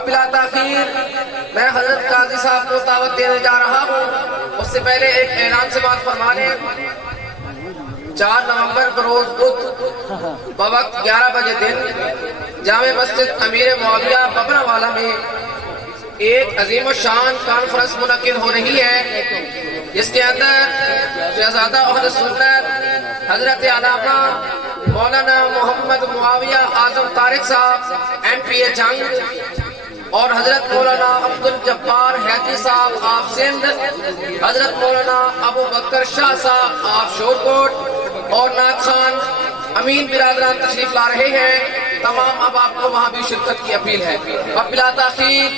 اب بلا تاخیر میں حضرت قاضی صاحب کو دعوت دینے جا رہا ہوں. اس سے پہلے ایک اعلان سے بات فرما لیں. 4 نومبر بروز بدھ بوقت 11 بجے دن جامع مسجد امیر معاویہ ببرا والا میں ایک عظیم الشان کانفرنس منعقد ہو رہی ہے، جس کے اندر شہزادہ اہل سنت حضرت علامہ مولانا محمد معاویہ اعظم طارق صاحب MP جنگ اور حضرت مولانا عبدالجبار حیدری صاحب آپ سندھ، حضرت مولانا ابو بکر شاہ صاحب آپ شورکوٹ اور نعت خان امین برادران تشریف لا رہے ہیں. تمام اب آپ کو وہاں بھی شرکت کی اپیل ہے. اب بلا تاخیر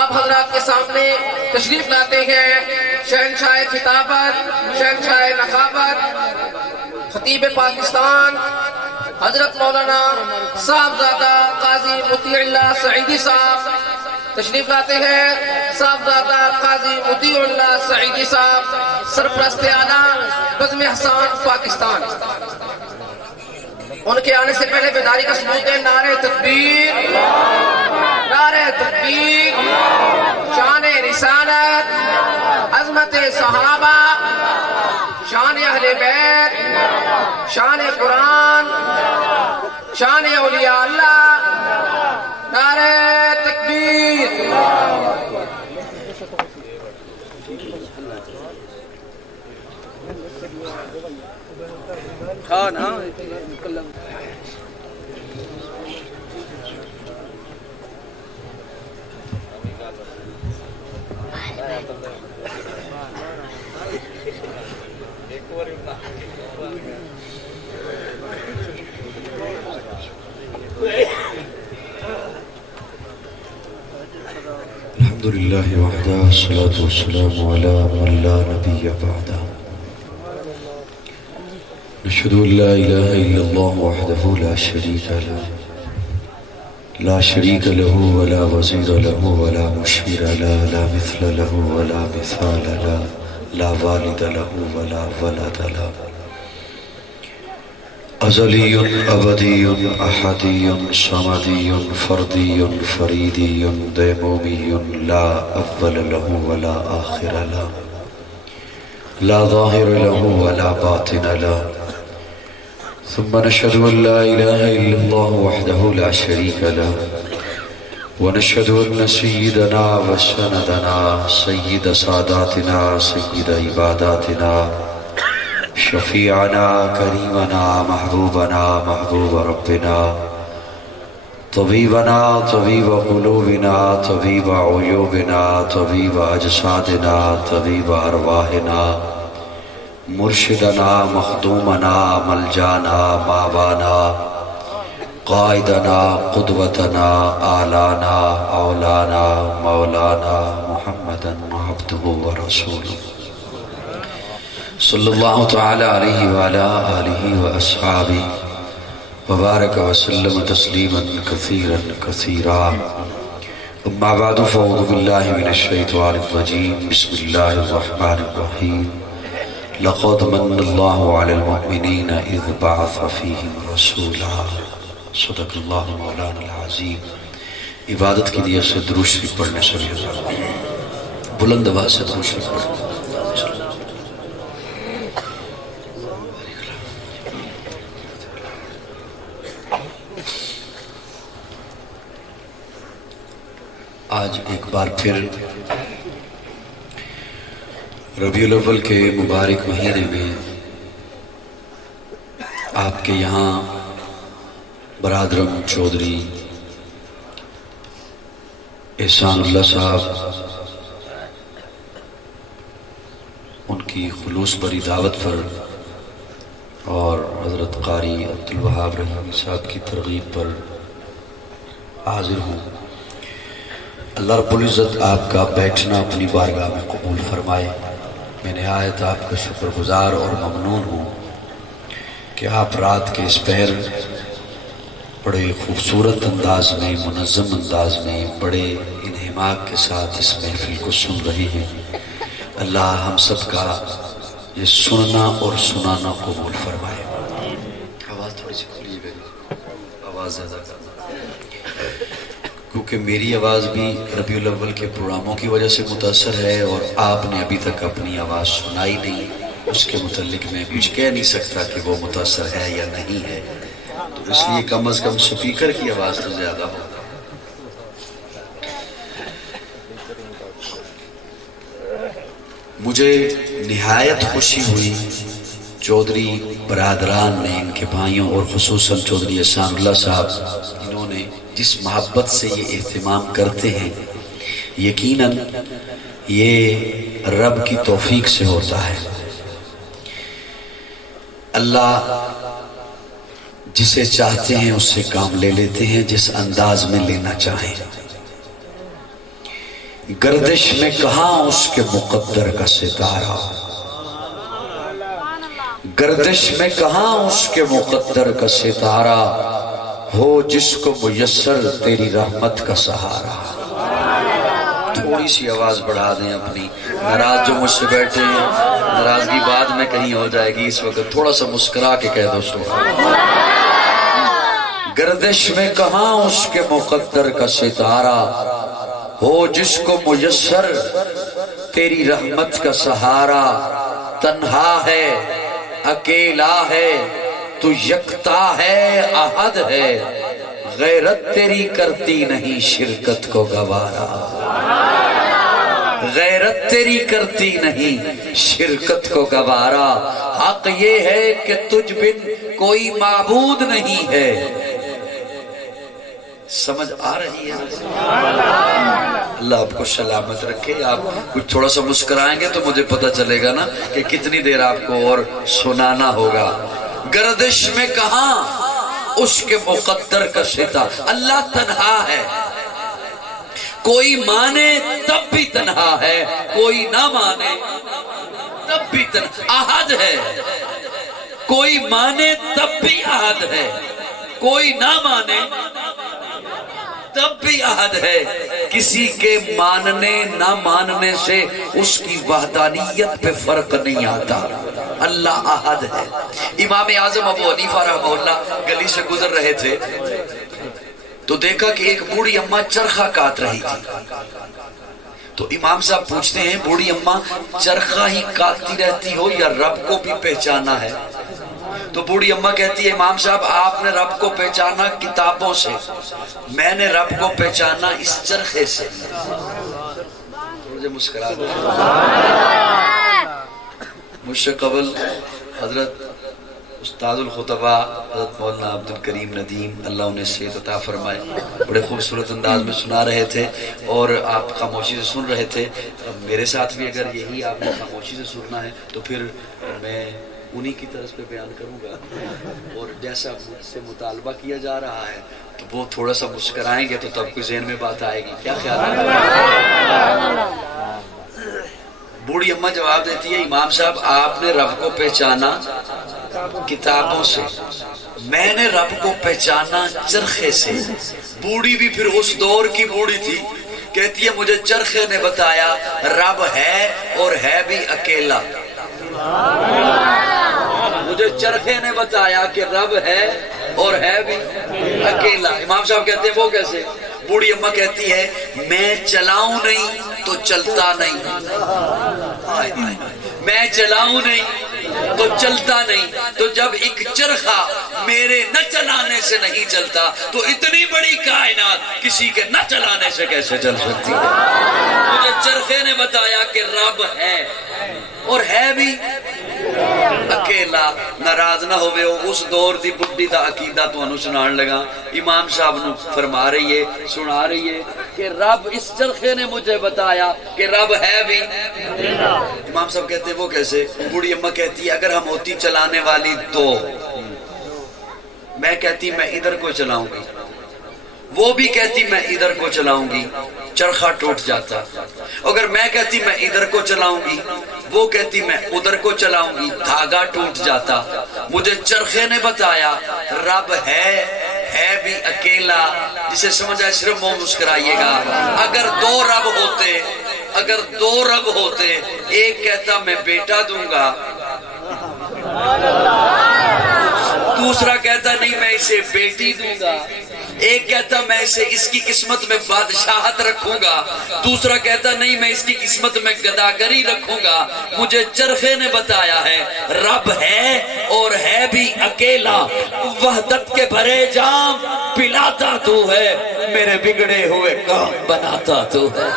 آپ حضرات کے سامنے تشریف لاتے ہیں شہنشاہ خطابت، شہنشاہ نخابت، خطیب پاکستان حضرت مولانا صاحبزادہ قاضی مطیع اللہ سعیدی صاحب تشریف لاتے ہیں. صاحبزادہ قاضی مطیع اللہ سعیدی صاحب سرپرست اعلیٰ بزم احسان پاکستان. ان کے آنے سے پہلے بیداری کا ثبوت ہے نعرہ تکبیر، نعرہ تکبیر، شان رسالت، عظمت صحابہ، شان اہل بیت، شان قرآن، شان اولیاء اللہ. نعرہ تکبیر. الحمد لله وحده والصلاة والسلام على من لا نبي بعده. نشهد أن لا إله إلا الله وحده لا شريك له، لا شريك له ولا وزير له ولا مشير له، لا مثل له ولا مثال له، لا والد له ولا ولد له. أزلي أبدي أحدي صمدي فردي فريدي ديمومي، لا أول له ولا آخر له، لا ظاهر له ولا باطن له. ثم نشهد أن لا إله إلا الله وحده لا شريك له، ونشهد أن سيدنا وسندنا سيد ساداتنا سيد عباداتنا شفيعنا كريمنا محبوبنا محبوب ربنا طبيبنا طبيب قلوبنا طبيب عيوبنا طبيب أجسادنا طبيب أرواحنا مرشدنا مخدومنا ملجانا ماوانا قائدنا قدوتنا آلانا اولانا مولانا محمدا عبده ورسوله صلی اللہ تعالی علیہ وعلا آلہ واصحابہ وبارک وسلم تسلیما کثیرا کثیرا. اما بعد فاعوذ باللہ من الشیطان الرجیم. بسم اللہ الرحمن الرحیم. لقد من اللہ علی المؤمنین اذ بعث فیہم رسولا. صدق اللہ مولانا العظیم. عبادت کی نیت سے درود شریف پڑھنے سے بلند آواز سے درود شریف پڑھنے. آج ایک بار پھر ربیع الاول کے مبارک مہینے میں آپ کے یہاں برادرم چودھری احسان اللہ صاحب ان کی خلوص بری دعوت پر اور حضرت قاری عبدالوہاب رحیمی صاحب کی ترغیب پر حاضر ہوں. اللہ رب العزت آپ کا بیٹھنا اپنی بارگاہ میں قبول فرمائے. میں نہایت آپ کا شکر گزار اور ممنون ہوں کہ آپ رات کے اس پہر بڑے خوبصورت انداز میں منظم انداز میں بڑے انہماک کے ساتھ اس محفل کو سن رہے ہیں. اللہ ہم سب کا یہ سننا اور سنانا قبول فرمائے. آواز تھوڑی سی کھلی ہے، آواز زیادہ کرنا، کیونکہ کیونکہ میری آواز بھی ربیع الاول کے پروگراموں کی وجہ سے متاثر ہے اور آپ نے ابھی تک اپنی آواز سنائی نہیں، اس کے متعلق میں کچھ کہہ نہیں سکتا کہ وہ متاثر ہے یا نہیں ہے، تو اس لیے کم از کم سپیکر کی آواز تو زیادہ ہو۔ مجھے نہایت خوشی ہوئی چودھری برادران نے، ان کے بھائیوں اور خصوصاً چودھری احسان اللہ صاحب، انہوں نے جس محبت سے یہ اہتمام کرتے ہیں، یقیناً یہ رب کی توفیق سے ہوتا ہے۔ اللہ جسے چاہتے ہیں اس سے کام لے لیتے ہیں، جس انداز میں لینا چاہیں۔ گردش میں کہاں اس کے مقدر کا ستارہ، گردش میں کہاں اس کے مقدر کا ستارہ، ہو جس کو میسر تیری رحمت کا سہارا۔ تھوڑی سی آواز بڑھا دیں اپنی، ناراض جو مجھ سے بیٹھے ہیں، ناراضگی بعد میں کہیں ہو جائے گی، اس وقت تھوڑا سا مسکرا کے کہہ دو سبحان۔ گردش میں کہاں اس کے مقدر کا ستارہ، ہو جس کو میسر تیری رحمت کا سہارا۔ تنہا ہے اکیلا ہے تو یکتا ہے احد ہے، غیرت تیری کرتی نہیں شرکت کو گوارا، غیرت تیری کرتی نہیں شرکت کو گوارا۔ حق یہ ہے کہ تجھ بن کوئی معبود نہیں ہے۔ سمجھ آ رہی ہے؟ اللہ آپ کو سلامت رکھے۔ آپ کچھ تھوڑا سا مسکرائیں گے تو مجھے پتہ چلے گا نا کہ کتنی دیر آپ کو اور سنانا ہوگا۔ گردش میں کہاں اس کے مقدر کا ستارہ، اللہ تنہا ہے، کوئی مانے تب بھی تنہا ہے، کوئی نہ مانے تب بھی تنہا، احد ہے، کوئی مانے تب بھی احد ہے، کوئی نہ مانے تب بھی احد ہے۔ کسی کے ماننے نہ ماننے سے اس کی وحدانیت پہ فرق نہیں آتا، اللہ احد ہے۔ امام اعظم ابو حنیفہ رحمہ اللہ گلی سے گزر رہے تھے تو دیکھا کہ ایک بوڑھی اماں چرخہ کاٹ رہی تھی، تو امام صاحب پوچھتے ہیں بوڑھی اماں چرخہ ہی کاٹتی رہتی ہو یا رب کو بھی پہچانا ہے؟ تو بوڑھی اماں کہتی ہے امام صاحب آپ نے رب کو پہچانا کتابوں سے، میں نے رب کو پہچانا اس چرخے سے۔ مجھے مسکرا دو۔ مجھ سے قبل حضرت استاد الخطبہ حضرت مولانا عبد الکریم ندیم، اللہ انہیں صحت عطا فرمائے، بڑے خوبصورت انداز میں سنا رہے تھے اور آپ خاموشی سے سن رہے تھے۔ میرے ساتھ بھی اگر یہی آپ نے خاموشی سے سننا ہے تو پھر میں انہی کی طرز پہ بیان کروں گا، اور جیسا مجھ سے مطالبہ کیا جا رہا ہے تو وہ تھوڑا سا مسکرائیں گے تو تب کوئی ذہن میں بات آئے گی۔ کیا خیال ہے؟ بوڑھی اماں جواب دیتی ہے امام صاحب آپ نے رب کو پہچانا کتابوں سے، میں نے رب کو پہچانا چرخے سے۔ بوڑھی بھی پھر اس دور کی بوڑھی تھی، کہتی ہے مجھے چرخے نے بتایا رب ہے اور ہے بھی اکیلا، مجھے چرخے نے بتایا کہ رب ہے اور ہے بھی اکیلا۔ امام صاحب کہتے ہیں وہ کیسے؟ بوڑھی اماں کہتی ہے میں چلاؤں نہیں تو چلتا نہیں، میں چلاؤں نہیں تو چلتا نہیں، تو جب ایک چرخہ میرے نہ چلانے سے نہیں چلتا تو اتنی بڑی کائنات کسی کے نہ چلانے سے کیسے چل سکتی ہے؟ مجھے چرخے نے بتایا کہ رب ہے اور ہے بھی اکیلا۔ ناراض نہ ہوئے ہو، اس دور دی بڈی دا عقیدہ تو سنان لگا۔ امام صاحب نو فرما رہی ہے، سنا رہی ہے کہ رب اس چرخے نے مجھے بتایا کہ رب ہے بھی۔ امام صاحب کہتے ہیں وہ کیسے؟ بوڑھی اماں کہتی ہے اگر ہم ہوتی چلانے والی دو، میں کہتی میں ادھر کو چلاؤں گی، وہ بھی کہتی میں ادھر کو چلاؤں گی، چرخہ ٹوٹ جاتا۔ اگر میں کہتی میں ادھر کو چلاؤں گی، وہ کہتی میں ادھر کو چلاؤں گی، دھاگا ٹوٹ جاتا۔ مجھے چرخے نے بتایا رب ہے بھی اکیلا۔ جسے سمجھ آئے صرف منہ مسکرائیے گا۔ اگر دو رب ہوتے ایک کہتا میں بیٹا دوں گا، دوسرا کہتا نہیں میں اسے بیٹی دوں گا، ایک کہتا میں اسے اس کی قسمت میں بادشاہت رکھوں گا، دوسرا کہتا نہیں میں اس کی قسمت میں گداگری رکھوں گا۔ مجھے چرخے نے بتایا ہے رب ہے اور ہے بھی اکیلا، وحدت کے بھرے جام پلاتا تو ہے، میرے بگڑے ہوئے کام بناتا تو ہے۔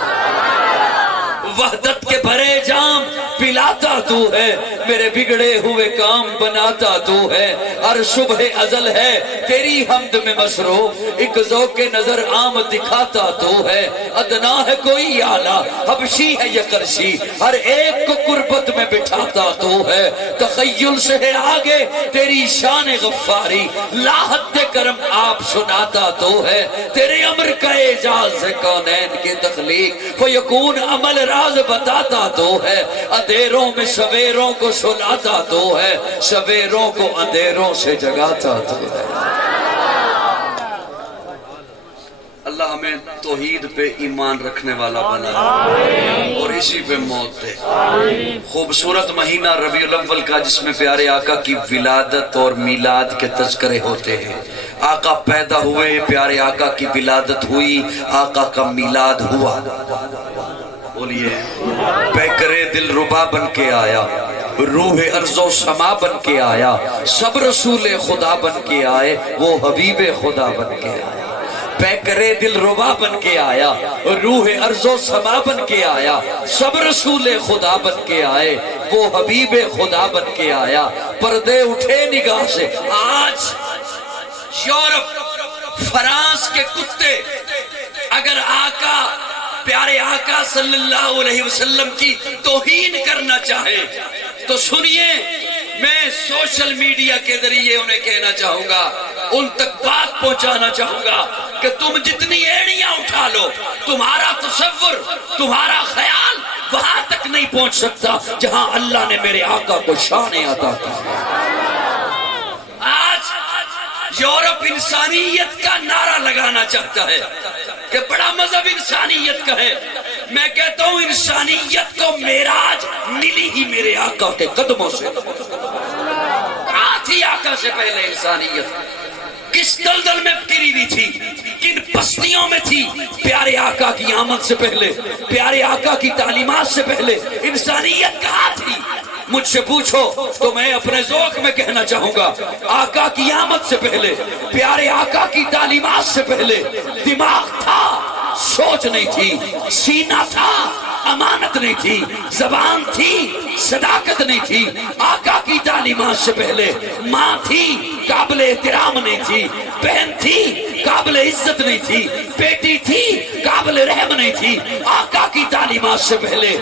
وحدت کے بھرے جام پلاتا تو ہے، میرے بگڑے ہوئے کام بناتا تو ہے۔ ہر صبح ازل ہے تیری حمد میں مصروف، ایک ذوق نظر عام دکھاتا تو ہے۔ ادنا ہے کوئی اعلیٰ، حبشی ہے یا قرشی، ہر ایک کو قربت میں بٹھاتا تو ہے۔ تخیل سے ہے آگے تیری شان غفاری، لا حد کرم آپ سناتا تو ہے۔ تیرے امر کا اعجاز ہے کونین کی تخلیق، فیکون عمل راز بتاتا تو ہے۔ اندھیروں میں سویروں کو سلاتا تو ہے، سویروں کو اندھیروں سے جگاتا تو ہے۔ اللہ ہمیں توحید پہ ایمان رکھنے والا بنا اور اسی پہ موت دے۔ خوبصورت مہینہ ربیع الاول کا جس میں پیارے آقا کی ولادت اور میلاد کے تذکرے ہوتے ہیں۔ آقا پیدا ہوئے، پیارے آقا کی ولادت ہوئی، آقا کا میلاد ہوا۔ بولیے پیکرے دل ربا بن کے آیا، روح ارض و سما بن کے آیا، سب رسول خدا بن کے آئے، وہ حبیب خدا بن کے آئے۔ پیکرے دل ربا بن کے آیا، روح ارض و سما بن کے آیا، سب رسول خدا بن کے آئے، وہ حبیب خدا بن کے آیا۔ پردے اٹھے نگاہ سے، آج یورپ فرانس کے کتے اگر آقا پیارے آقا صلی اللہ علیہ وسلم کی توہین کرنا چاہے تو سنیے، میں سوشل میڈیا کے ذریعے انہیں کہنا چاہوں گا، ان تک بات پہنچانا چاہوں گا کہ تم جتنی ایڑیاں اٹھا لو، تمہارا تصور، تمہارا خیال وہاں تک نہیں پہنچ سکتا جہاں اللہ نے میرے آقا کو شان عطا کی۔ آج یورپ انسانیت کا نعرہ لگانا چاہتا ہے کہ بڑا مذہب انسانیت کا ہے، میں کہتا ہوں انسانیت کو معراج ملی ہی میرے آقا کے قدموں سے۔ کہاں تھی آقا سے پہلے انسانیت؟ کس دلدل میں گری ہوئی تھی؟ کن پستیوں میں تھی؟ پیارے آقا کی آمد سے پہلے، پیارے آقا کی تعلیمات سے پہلے انسانیت کہاں تھی؟ مجھ سے پوچھو تو میں اپنے ذوق میں کہنا چاہوں گا، آقا کی آمد سے پہلے، پیارے آقا کی تعلیمات سے پہلے دماغ تھا، سوچ نہیں تھی، سینہ تھا، امانت نہیں تھی، زبان تھی، صداقت نہیں تھی۔ آقا کی تعلیمات سے پہلے ماں تھی، قابل احترام نہیں تھی، بہن تھی، قابل عزت نہیں تھی، بیٹی تھی، قابل رحم نہیں تھی۔ آقا کی تعلیمات سے پہلے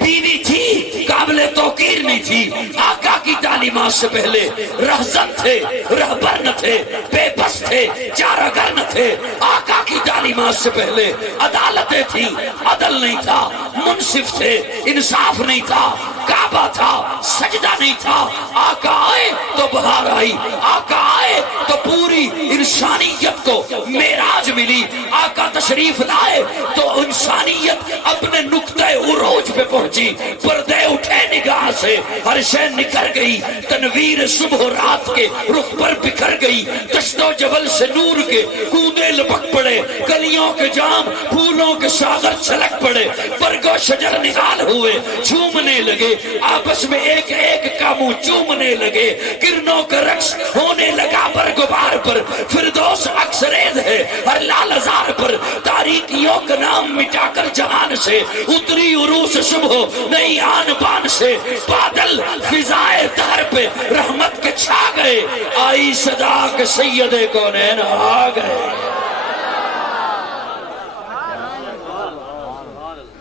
بیوی تھی، قابل توقیر نہیں تھی۔ آقا کی تعلیمات سے پہلے رہزن تھے، رہبر نہ تھے، بے بس تھے، چارگر نہ تھے۔ آقا کی تعلیمات سے پہلے عدالتیں تھی، عدل نہیں تھا، منصف تھے، انصاف نہیں تھا، کعبہ تھا، سجدہ نہیں تھا۔ آقا آئے تو بہار آئی، آقا آئے تو پوری انسانیت کو معراج ملی۔ آقا تشریف لائے تو انسانیت اپنے نقطہ عروج پہ پہنچی۔ پردے اٹھے نگاہ سے، ہر شے نکھر گئی، تنویر صبح و رات کے رخ پر بکھر گئی۔ دشت و جبل سے نور کے کودے لپک پڑے، کلیوں کے جام پھولوں کے ساغر چھلک پڑے۔ برگ و شجر نہال ہوئے، جھومنے لگے، آپس میں ایک ایک کا منہ چومنے لگے۔ کرنوں کا رقص ہونے لگا برگبار پر، فردوس عکس ریز ہے ہر لال ازار پر۔ تاریکیوں کا نام مٹا کر جہان سے اتری عروس صبح نئی آن بان سے۔ بادل فضائے دہر پہ رحمت کے چھا گئے، آئی صدا کہ سید کونین آ گئے۔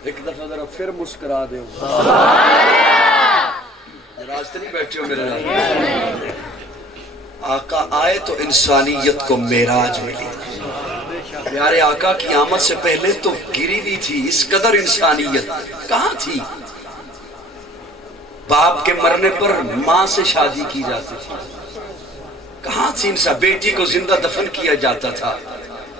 ایک دفعہ ذرا پھر مسکرا دے، راز تو نہیں بیٹھے ہو میرے نال۔ آقا آئے تو انسانیت کو معراج ملی۔ پیارے آقا کی آمد سے پہلے تو گری ہوئی تھی، اس قدر انسانیت کہاں تھی؟ باپ کے مرنے پر ماں سے شادی کی جاتی تھی، کہاں تھی انسان؟ بیٹی کو زندہ دفن کیا جاتا تھا،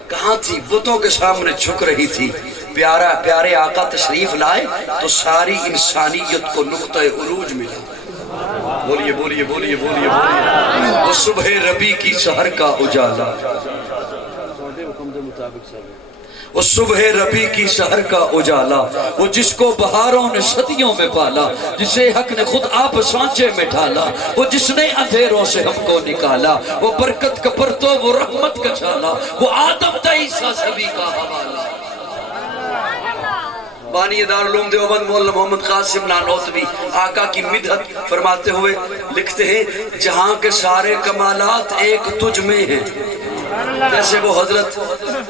کہاں تھی؟ بتوں کے سامنے جھک رہی تھی۔ پیارے آقا تشریف لائے تو ساری انسانیت کو نقطہ عروج ملا۔ بولیے بولیے بولیے بولیے بولیے وہ صبح ربی کی سحر کا اجالا، وہ صبح ربی کی سحر کا اجالا، وہ جس کو بہاروں نے صدیوں میں پالا، جسے حق نے خود آپ سانچے میں ڈالا، وہ جس نے اندھیروں سے ہم کو نکالا، وہ برکت کا پرتو، وہ رحمت کا چھالا، وہ آدم تا عیسیٰ سبھی کا حوالہ۔ بانی دارالعلوم دیوبند مولانا محمد قاسم نانوتوی آقا کی مدحت فرماتے ہوئے لکھتے ہیں جہاں کے سارے کمالات ایک تجھ میں ہیں، جیسے وہ حضرت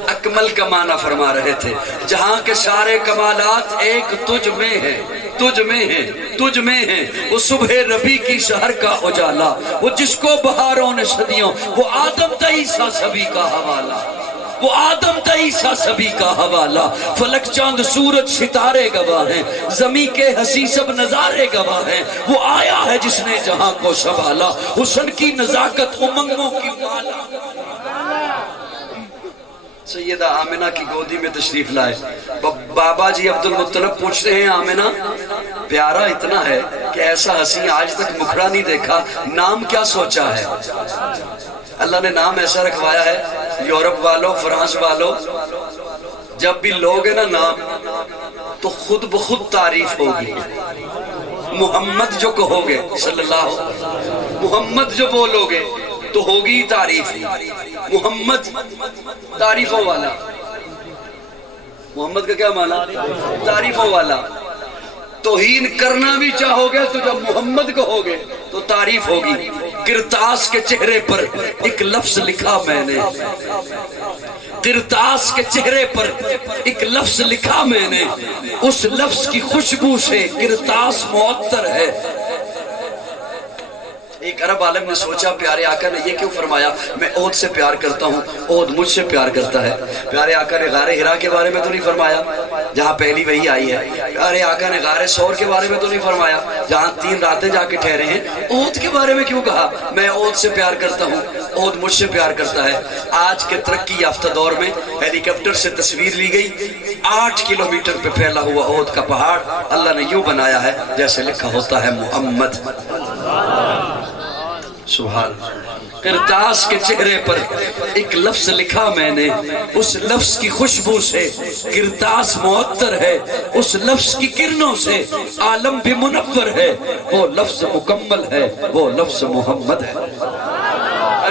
اکمل کا معنی فرما رہے تھے، جہاں کے سارے کمالات ایک تجھ میں ہیں، تجھ میں ہیں، تجھ میں ہیں، وہ صبح ربی کی سحر کا اجالا، وہ جس کو بہاروں نے صدیوں، وہ آدم تا عیسیٰ سبھی کا حوالہ، وہ آدم تا عیسیٰ سبھی کا حوالہ، فلک چاند سورج ستارے گواہ ہیں، زمین کے حسی سب نظارے گواہ ہیں، وہ آیا ہے جس نے جہاں کو سنبھالا، حسن کی نزاکت امنگوں کی مالا۔ سیدہ آمنہ کی گودی میں تشریف لائے، بابا جی عبدالمطلب پوچھتے ہیں آمنہ پیارا اتنا ہے کہ ایسا حسین آج تک مکھڑا نہیں دیکھا، نام کیا سوچا ہے؟ اللہ نے نام ایسا رکھوایا ہے، یورپ والوں فرانس والوں جب بھی لوگے نا نام تو خود بخود تعریف ہوگی، محمد جو کہو گے صلی اللہ، محمد جو بولو گے تو ہوگی تعریف، محمد تعریفوں والا، محمد کا کیا معنی؟ تعریفوں والا۔ توہین کرنا بھی چاہو گے تو جب محمد کہو گے تو تعریف ہوگی۔ کرتاس کے چہرے پر ایک لفظ لکھا میں نے، کرتاس کے چہرے پر ایک لفظ لکھا میں نے، اس لفظ کی خوشبو سے کرتاس معطر ہے۔ ایک عرب عالم نے سوچا پیارے آقا نے یہ کیوں فرمایا میں عہد سے پیار کرتا ہوں، عہد مجھ سے پیار کرتا ہے؟ پیارے آقا نے غار ہرا کے بارے میں تو نہیں فرمایا جہاں پہلی وحی آئی ہے، پیارے آقا نے غار سور کے بارے میں تو نہیں فرمایا جہاں 3 راتیں جا کے ٹھہرے ہیں، عہد کے بارے میں کیوں کہا میں عہد سے پیار کرتا ہوں، عہد مجھ سے پیار کرتا ہے؟ آج کے ترقی یافتہ دور میں ہیلی کاپٹر سے تصویر لی گئی، 8 کلومیٹر پہ پھیلا ہوا عہد کا پہاڑ اللہ نے یوں بنایا ہے جیسے لکھا ہوتا ہے محمد۔ سبحان۔ کرتاس کے چہرے پر ایک لفظ لکھا میں نے، اس لفظ کی خوشبو سے کرتاس معطر ہے، اس لفظ کی کرنوں سے عالم بھی منور ہے، وہ لفظ مکمل ہے، وہ لفظ محمد ہے۔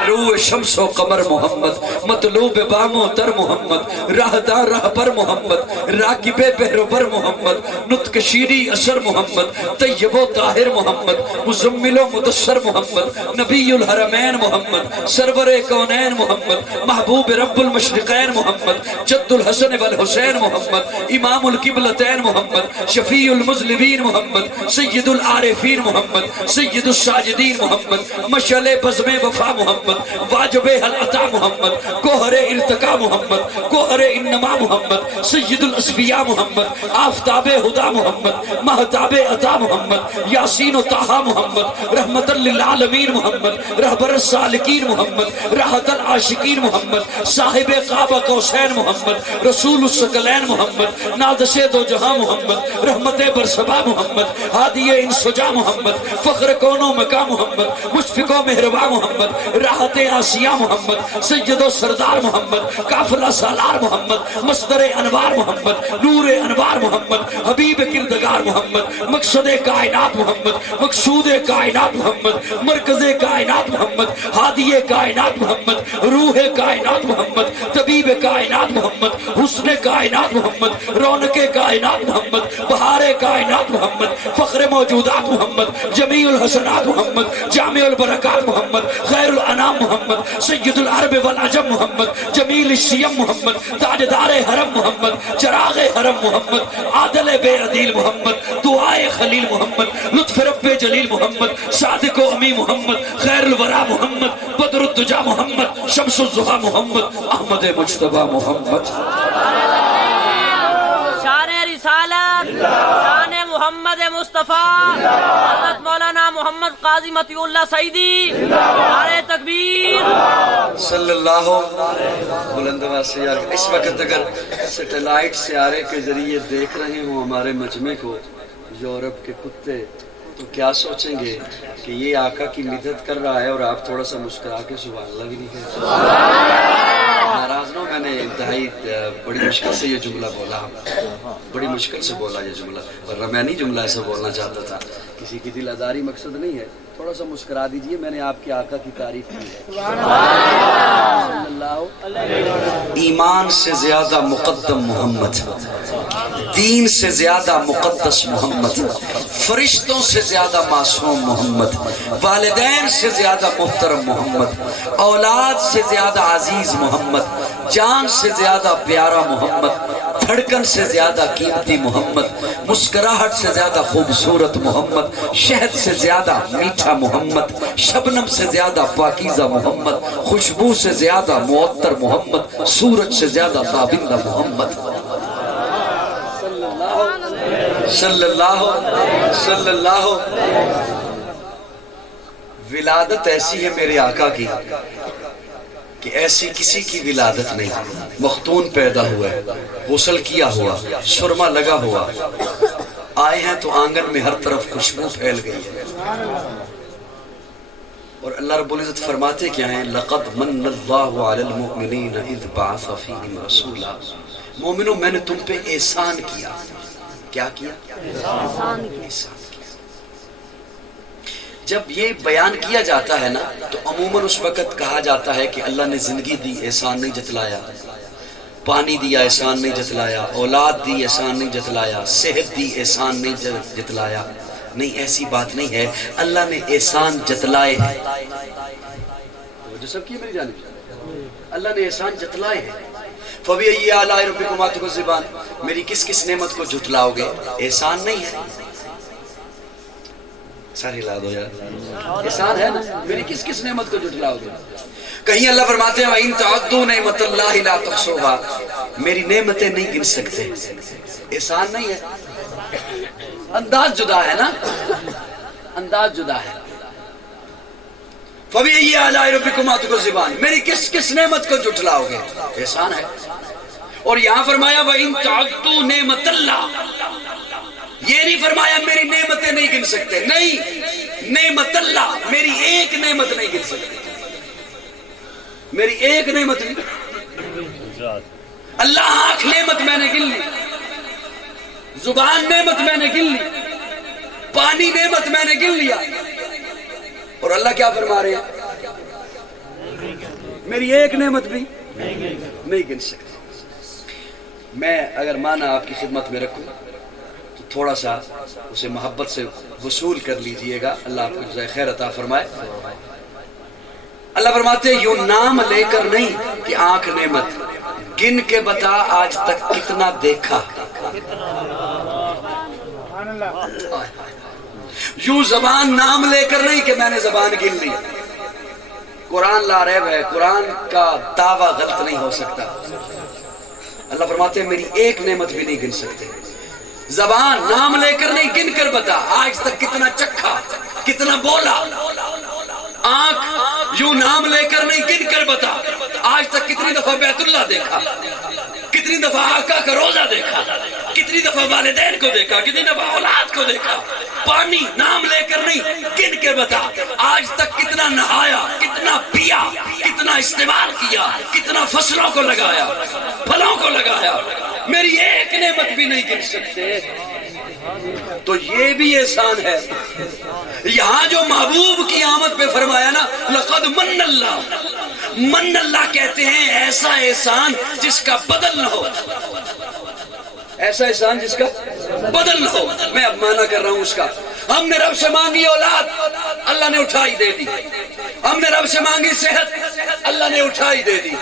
روح شمس و قمر محمد، مطلوب بام و تر محمد، راہدار رہبر محمد، راکب بہروبر محمد، نطق شیری اثر محمد، طیب و طاہر محمد، مزمل و مدثر محمد، نبی الحرمین محمد، سرور کونین محمد، محبوب رب المشرقین محمد، جد الحسن والحسین محمد، امام القبلتین محمد، شفیع المذنبین محمد، سید العارفین محمد، سید الساجدین محمد، مشعل بزم وفا محمد، واجب العطا محمد، کوہر ارتقا محمد، کوہر انما محمد، سید الاسفیاء محمد، آفتاب ہدا محمد، مہتاب عطا محمد، یاسین و طٰہٰ محمد، رحمت للعالمین محمد، رہبر السالکین محمد، راحت العاشقین محمد، صاحب قاب قوسین محمد، رسول الثقلین محمد، نازش دو جہاں محمد، رحمت برسبا محمد، ہادی انسجا محمد، فخر کون و مکا محمد، مشفق و مہربا محمد، راحت آسیہ محمد، سید و سردار محمد، کافر سالار محمد، مصدر انوار محمد، نور انوار محمد، حبیب کردگار محمد، مقصد کائنات محمد، مقصود کائنات محمد، مرکز کائنات محمد، ہادی کائنات محمد، روح کائنات محمد، طبیب کائنات محمد، حسن کائنات محمد، رونق کائنات محمد، بہار کائنات محمد، فخر موجودات محمد، جمیع الحسنات محمد، جامع البرکات محمد، خیر الانام محمد، سید العرب والعجم محمد، جمیل الشیم محمد، تاجدار حرم محمد، چراغ حرم محمد، عادل بے عدیل محمد، دعائے خلیل محمد، لطف رب جلیل محمد، صادق و امی محمد، خیر الورا محمد، بدر الدجا محمد، شمس الضحیٰ محمد، احمد مجتبی محمد۔ شان رسالت، شان محمد مصطفیٰ، حضرت مولانا محمد قاضی مطیع اللہ سعیدی، نعرہ تکبیر صلی اللہ بلند واسع۔ اس وقت اگر سیٹلائٹ سیارے کے ذریعے دیکھ رہے ہوں ہمارے مجمع کو، یورپ کے کتے تو کیا سوچیں گے کہ یہ آقا کی مدد کر رہا ہے اور آپ تھوڑا سا مسکرا کے سبحان اللہ بھی نہیں کہتے؟ ناراض نہ ہو، میں نے انتہائی بڑی مشکل سے یہ جملہ بولا، بڑی مشکل سے بولا یہ جملہ، ورنہ میں نہیں جملہ ایسا بولنا چاہتا تھا، کسی کی دل آزاری مقصد نہیں ہے، تھوڑا سا مسکرا دیجئے، میں نے آپ کے آقا کی تعریف کی ہے۔ ایمان سے زیادہ مقدم محمد، دین سے زیادہ مقدس محمد، فرشتوں سے زیادہ معصوم محمد، والدین سے زیادہ محترم محمد، اولاد سے زیادہ عزیز محمد، جان سے زیادہ پیارا محمد، دھڑکن سے زیادہ قیمتی محمد، مسکراہٹ سے زیادہ خوبصورت محمد، شہد سے زیادہ میٹھا محمد، شبنم سے زیادہ پاکیزہ محمد، خوشبو سے زیادہ معطر محمد، سورج سے زیادہ تابندہ محمد، صلی اللہ۔ ولادت ایسی ہے میرے آقا کی کہ ایسی کسی کی ولادت نہیں، مختون پیدا ہوا ہے، غسل کیا ہوا، سرما لگا ہوا، آئے ہیں تو آنگن میں ہر طرف خوشبو پھیل گئی ہے، اور اللہ رب العزت فرماتے کیا ہیں؟ لَقَدْ مَنَّ اللَّهُ عَلَى الْمُؤْمِنِينَ إِذْ بَعَثَ فِيهِمْ رَسُولًا۔ مومنوں میں نے تم پہ احسان کیا، کیا کیا؟ احسان کیا۔ جب یہ بیان کیا جاتا ہے نا تو عموماً اس وقت کہا جاتا ہے کہ اللہ نے زندگی دی، احسان نہیں جتلایا، پانی دیا، احسان نہیں جتلایا، اولاد دی، احسان نہیں جتلایا، صحت دی، احسان نہیں جتلایا۔ نہیں، ایسی بات نہیں ہے، اللہ نے احسان جتلائے ہیں، جو سب کی میری جانب، اللہ نے احسان جتلائے ہیں۔ فَبِأَيِّ آلَاءِ رَبِّكُمَا تُكَذِّبَانِ، میری کس کس نعمت کو جھٹلاؤ گے؟ احسان نہیں ہے، سارے لا دو یار، احسان ہے نا، میری کس کس نعمت کو جھٹلاؤ گے؟ کہیں اللہ فرماتے ہیں وَإِن تَعُدُّوا نِعْمَتَ اللَّهِ لَا تُحْصُوهَا، میری نعمتیں نہیں گن سکتے، احسان نہیں ہے، انداز جدا ہے نا، انداز جدا ہے۔ فَبِأَيِّ آلَاءِ رَبِّكُمَا تُكَذِّبَانِ، میری کس کس نعمت کو جھٹلاؤ گے؟ احسان ہے۔ اور یہاں فرمایا وَإِن تَعُدُّوا نِعْمَتَ اللَّهِ، یہ نہیں فرمایا میری نعمتیں نہیں گن سکتے، نہیں، نعمت اللہ، میری ایک نعمت نہیں گن سکتے، میری ایک نعمت نہیں۔ اللہ آنکھ نعمت میں نے گن لی، زبان نعمت میں نے گن لی، پانی نعمت میں نے گن لیا، اور اللہ کیا فرما رہے ہیں؟ میری ایک نعمت بھی نہیں گن سکتے۔ میں اگر مانا آپ کی خدمت میں رکھوں تو تھوڑا سا اسے محبت سے وصول کر لیجئے گا، اللہ آپ کو جزائے خیر عطا فرمائے۔ اللہ فرماتے ہیں یوں نام لے کر نہیں کہ آنکھ نعمت، گن کے بتا آج تک کتنا دیکھا، یوں زبان نام لے کر نہیں کہ میں نے زبان گن لی۔ قرآن لا ریب ہے، قرآن کا دعویٰ غلط نہیں ہو سکتا۔ اللہ فرماتے ہیں میری ایک نعمت بھی نہیں گن سکتے۔ زبان نام لے کر نہیں، گن کر بتا آج تک کتنا چکھا، کتنا بولا۔ آنکھ یوں نام لے کر نہیں، گن کر بتا آج تک کتنی دفعہ بیت اللہ دیکھا، کتنی دفعہ آقا کا روزہ دیکھا، کتنی دفعہ والدین کو دیکھا، کتنی دفعہ اولاد کو دیکھا۔ پانی نام لے کر نہیں، گن کے بتا آج تک کتنا نہایا، کتنا پیا، کتنا استعمال کیا، کتنا فصلوں کو لگایا، پھلوں کو لگایا، میری ایک نعمت بھی نہیں گن سکتے۔ تو یہ بھی احسان ہے۔ یہاں جو محبوب کی آمد پہ فرمایا نا لقد من اللہ، من اللہ کہتے ہیں ایسا احسان جس کا بدل نہ ہو، ایسا احسان جس کا بدل نہ ہو۔ میں اب معنی کر رہا ہوں اس کا۔ ہم نے رب سے مانگی اولاد، اللہ نے اٹھائی دے دی۔ ہم نے رب سے مانگی صحت، اللہ نے اٹھائی دے دی۔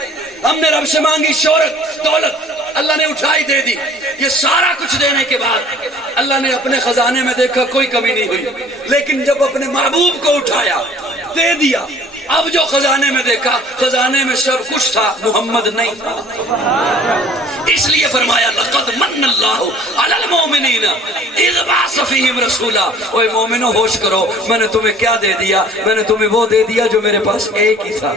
ہم نے رب سے مانگی شہرت، دولت، اللہ نے اٹھائی دے دی۔ یہ سارا کچھ دینے کے بعد اللہ نے اپنے خزانے میں دیکھا کوئی کمی نہیں ہوئی، لیکن جب اپنے محبوب کو اٹھایا دے دیا، اب جو خزانے میں دیکھا خزانے میں سب کچھ تھا، محمد نہیں تھا۔ اس لیے فرمایا لقد من اللہ علی المؤمنین اذ بعث فیہم رسولا۔ اوے مومنو ہوش کرو، میں نے تمہیں کیا دے دیا؟ میں نے تمہیں وہ دے دیا جو میرے پاس ایک ہی تھا،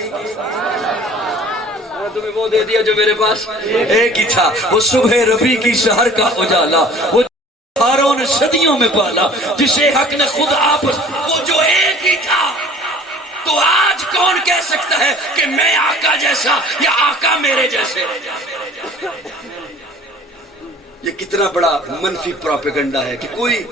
تمہیں وہ دے دیا جو میرے پاس ایک ہی تھا۔ وہ صبح ربی کی شہر کا اجالا، وہ ہزاروں نے صدیوں میں پالا، جسے حق نے خود آپس، وہ جو ایک ہی تھا، تو آج کون کہہ سکتا ہے کہ میں آقا جیسا یا آقا میرے جیسے؟ یہ کتنا بڑا منفی پروپیگنڈا ہے کہ کوئی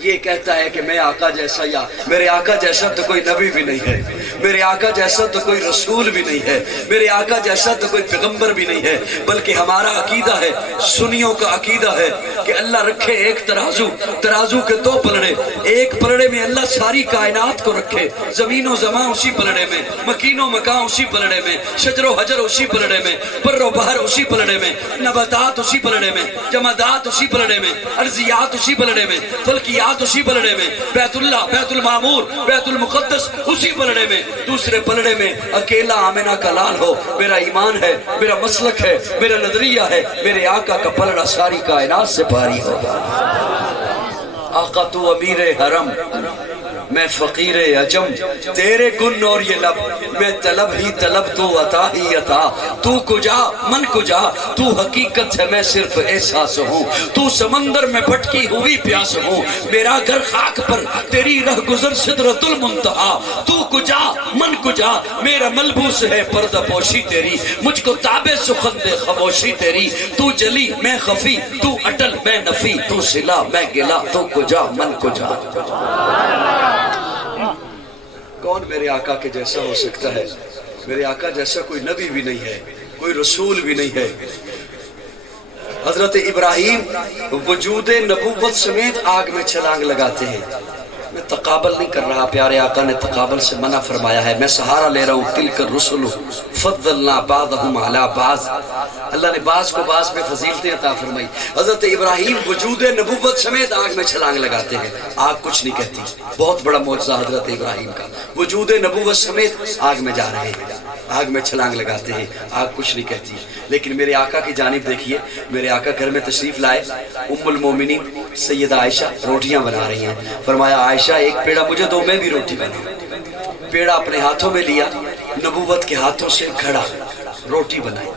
یہ کہتا ہے کہ میں آقا جیسا، یا میرے آقا جیسا تو کوئی نبی بھی نہیں ہے، میرے آقا جیسا تو کوئی رسول بھی نہیں ہے، میرے آقا جیسا تو کوئی پیغمبر بھی نہیں ہے۔ بلکہ ہمارا عقیدہ ہے، سنیوں کا عقیدہ ہے کہ اللہ رکھے ایک ترازو، ترازو کے دو پلڑے، ایک پلڑے میں اللہ ساری کائنات کو رکھے، زمین و زمان اسی پلڑے میں، مکین و مکان اسی پلڑے میں، شجر و حجر اسی پلڑے میں، بر و بحر اسی پلڑے میں، نباتات اسی پلڑے میں، جمادات اسی پلڑے میں، ارضیات اسی پلڑے میں، فلکیات اسی پلڑے میں، بیت اللہ، بیت المعمور، بیت المقدس اسی پلڑے میں، دوسرے پلڑے میں اکیلا آمنہ کا لال ہو۔ میرا ایمان ہے، میرا مسلک ہے، میرا نظریہ ہے، میرے آقا کا پلڑا ساری کائنات سے بھاری ہوگا۔ آقا تو امیر حرم، میں فقیر عجم، تیرے گن اور یہ لب، میں طلب ہی طلب تو عطا ہی عطا، تو کجا من کجا، تو حقیقت ہے میں صرف احساس ہوں، تو سمندر میں بھٹکی ہوئی پیاس ہوں، میرا گھر خاک پر تیری رہ گزر سدرۃ المنتہا، تو کجا من کجا، میرا ملبوس ہے پردہ پوشی تیری، مجھ کو تابع سخن دے خاموشی تیری، تو جلی میں خفی، تو اٹل میں نفی، تو صلہ میں گلا، تو کجا من کجا۔ کون میرے آقا کے جیسا ہو سکتا ہے؟ میرے آقا جیسا کوئی نبی بھی نہیں ہے، کوئی رسول بھی نہیں ہے۔ حضرت ابراہیم وجود نبوت سمیت آگ میں چھلانگ لگاتے ہیں۔ میں تقابل نہیں کر رہا، پیارے آقا نے تقابل سے منع فرمایا ہے، میں سہارا لے رہا ہوں۔ تلک الرسل فضلنا بعضهم علی بعض، اللہ نے بعض کو بعض میں فضیلتیں عطا فرمائی۔ حضرت ابراہیم وجود نبوت سمیت آگ میں چھلانگ لگاتے ہیں، آگ کچھ نہیں کہتی۔ بہت بڑا معجزہ حضرت ابراہیم کا، وجود نبوت سمیت آگ میں جا رہے ہیں، آگ میں چھلانگ لگاتے ہیں، آگ کچھ نہیں کہتی۔ لیکن میرے آقا کی جانب دیکھیے، میرے آقا گھر میں تشریف لائے، ام المومنین سیدہ عائشہ روٹیاں بنا رہی ہیں، فرمایا عائشہ ایک پیڑا مجھے دو، میں بھی روٹی بناؤں۔ پیڑا اپنے ہاتھوں میں لیا، نبوت کے ہاتھوں سے گھڑا، روٹی بنائی۔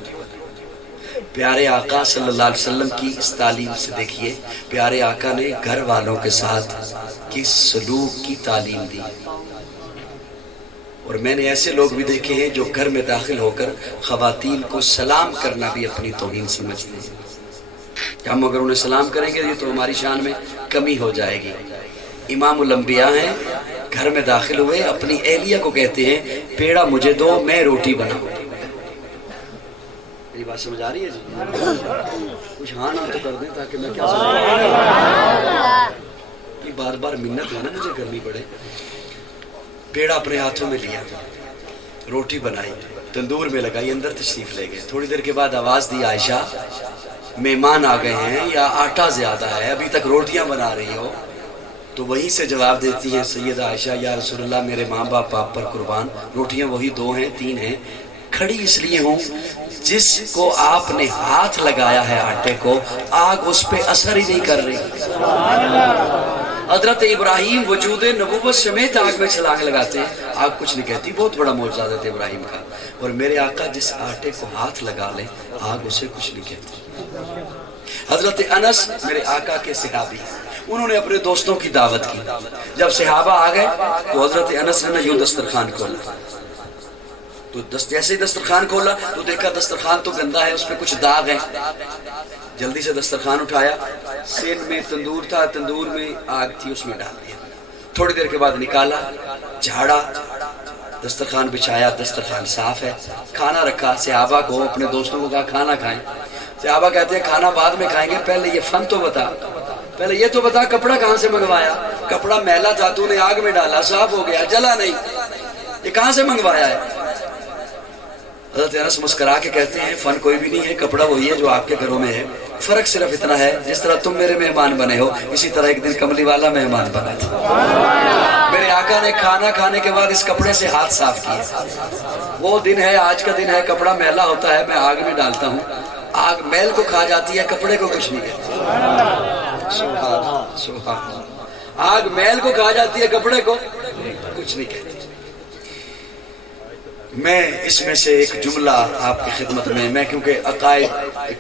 پیارے آقا صلی اللہ علیہ وسلم کی اس تعلیم سے دیکھیے، پیارے آقا نے گھر والوں کے ساتھ کس سلوک کی تعلیم دی۔ اور میں نے ایسے لوگ بھی دیکھے ہیں جو گھر میں داخل ہو کر خواتین کو سلام کرنا بھی اپنی توہین سمجھتے ہیں کہ ہم اگر انہیں سلام کریں گے یہ تو ہماری شان میں کمی ہو جائے گی۔ امام الانبیاء ہیں، گھر میں داخل ہوئے، اپنی اہلیہ کو کہتے ہیں پیڑا مجھے دو، میں روٹی بناؤں۔ یہ بات سمجھ آ رہی ہے جی؟ کچھ ہاں نہ تو کر دیں تاکہ میں کیا سمجھ، بار بار منت ہے نا مجھے کرنی پڑے۔ پیڑا اپنے ہاتھوں میں لیا، روٹی بنائی، تندور میں لگائی، اندر تشریف لے گئے۔ تھوڑی دیر کے بعد آواز دی عائشہ مہمان آ گئے ہیں یا آٹا زیادہ ہے، ابھی تک روٹیاں بنا رہی ہو؟ تو وہیں سے جواب دیتی ہیں سیدہ عائشہ یا رسول اللہ میرے ماں باپ آپ پر قربان، روٹیاں وہی دو ہیں تین ہیں، کھڑی اس لیے ہوں جس کو آپ نے ہاتھ لگایا ہے آٹے کو، آگ اس پہ اثر ہی نہیں کر رہی۔ حضرت ابراہیم وجود نبوت سمیت آگ میں چھلانگ لگاتے ہیں، آگ کچھ نہیں کہتی۔ بہت بڑا معجزہ حضرت ابراہیم کا۔ اور میرے آقا جس آٹے کو ہاتھ لگا لے، آگ اسے کچھ نہیں کہتی۔ حضرت انس میرے آقا کے صحابی، انہوں نے اپنے دوستوں کی دعوت کی۔ جب صحابہ آ گئے تو حضرت انس نے یوں دسترخوان کھولا، تو جیسے ہی دسترخوان کھولا تو دیکھا دسترخوان تو گندا ہے، اس پہ کچھ داغ ہیں۔ جلدی سے دسترخوان اٹھایا، سین میں تندور تھا، تندور میں آگ تھی، اس میں ڈال دیا۔ تھوڑی دیر کے بعد نکالا، جھاڑا، دسترخوان بچھایا، دسترخوان صاف ہے۔ کھانا رکھا، صحابہ کو اپنے دوستوں کو کہا کھانا کھائیں۔ صحابہ کہتے ہیں کھانا بعد میں کھائیں گے، پہلے یہ فن تو بتا، پہلے یہ تو بتا کپڑا کہاں سے منگوایا؟ کپڑا میلا تھا، تو نے آگ میں ڈالا، صاف ہو گیا، جلا نہیں، یہ کہاں سے منگوایا ہے؟ حضرت انس مسکرا کے کہتے ہیں فن کوئی بھی نہیں ہے، کپڑا وہی ہے جو آپ کے گھروں میں ہے، فرق صرف اتنا ہے جس طرح تم میرے مہمان بنے ہو اسی طرح ایک دن کملی والا مہمان بنا تھا۔ میرے آقا نے کھانا کھانے کے بعد اس کپڑے سے ہاتھ صاف کیے۔ وہ دن ہے، آج کا دن ہے، کپڑا میلا ہوتا ہے، میں آگ میں ڈالتا ہوں، آگ میل کو کھا جاتی ہے، کپڑے کو کچھ نہیں کہتی۔ سبحان، آگ میل کو کھا جاتی ہے، کپڑے کو کچھ نہیں کہتی۔ میں اس میں سے ایک جملہ آپ کی خدمت میں کیونکہ عقائد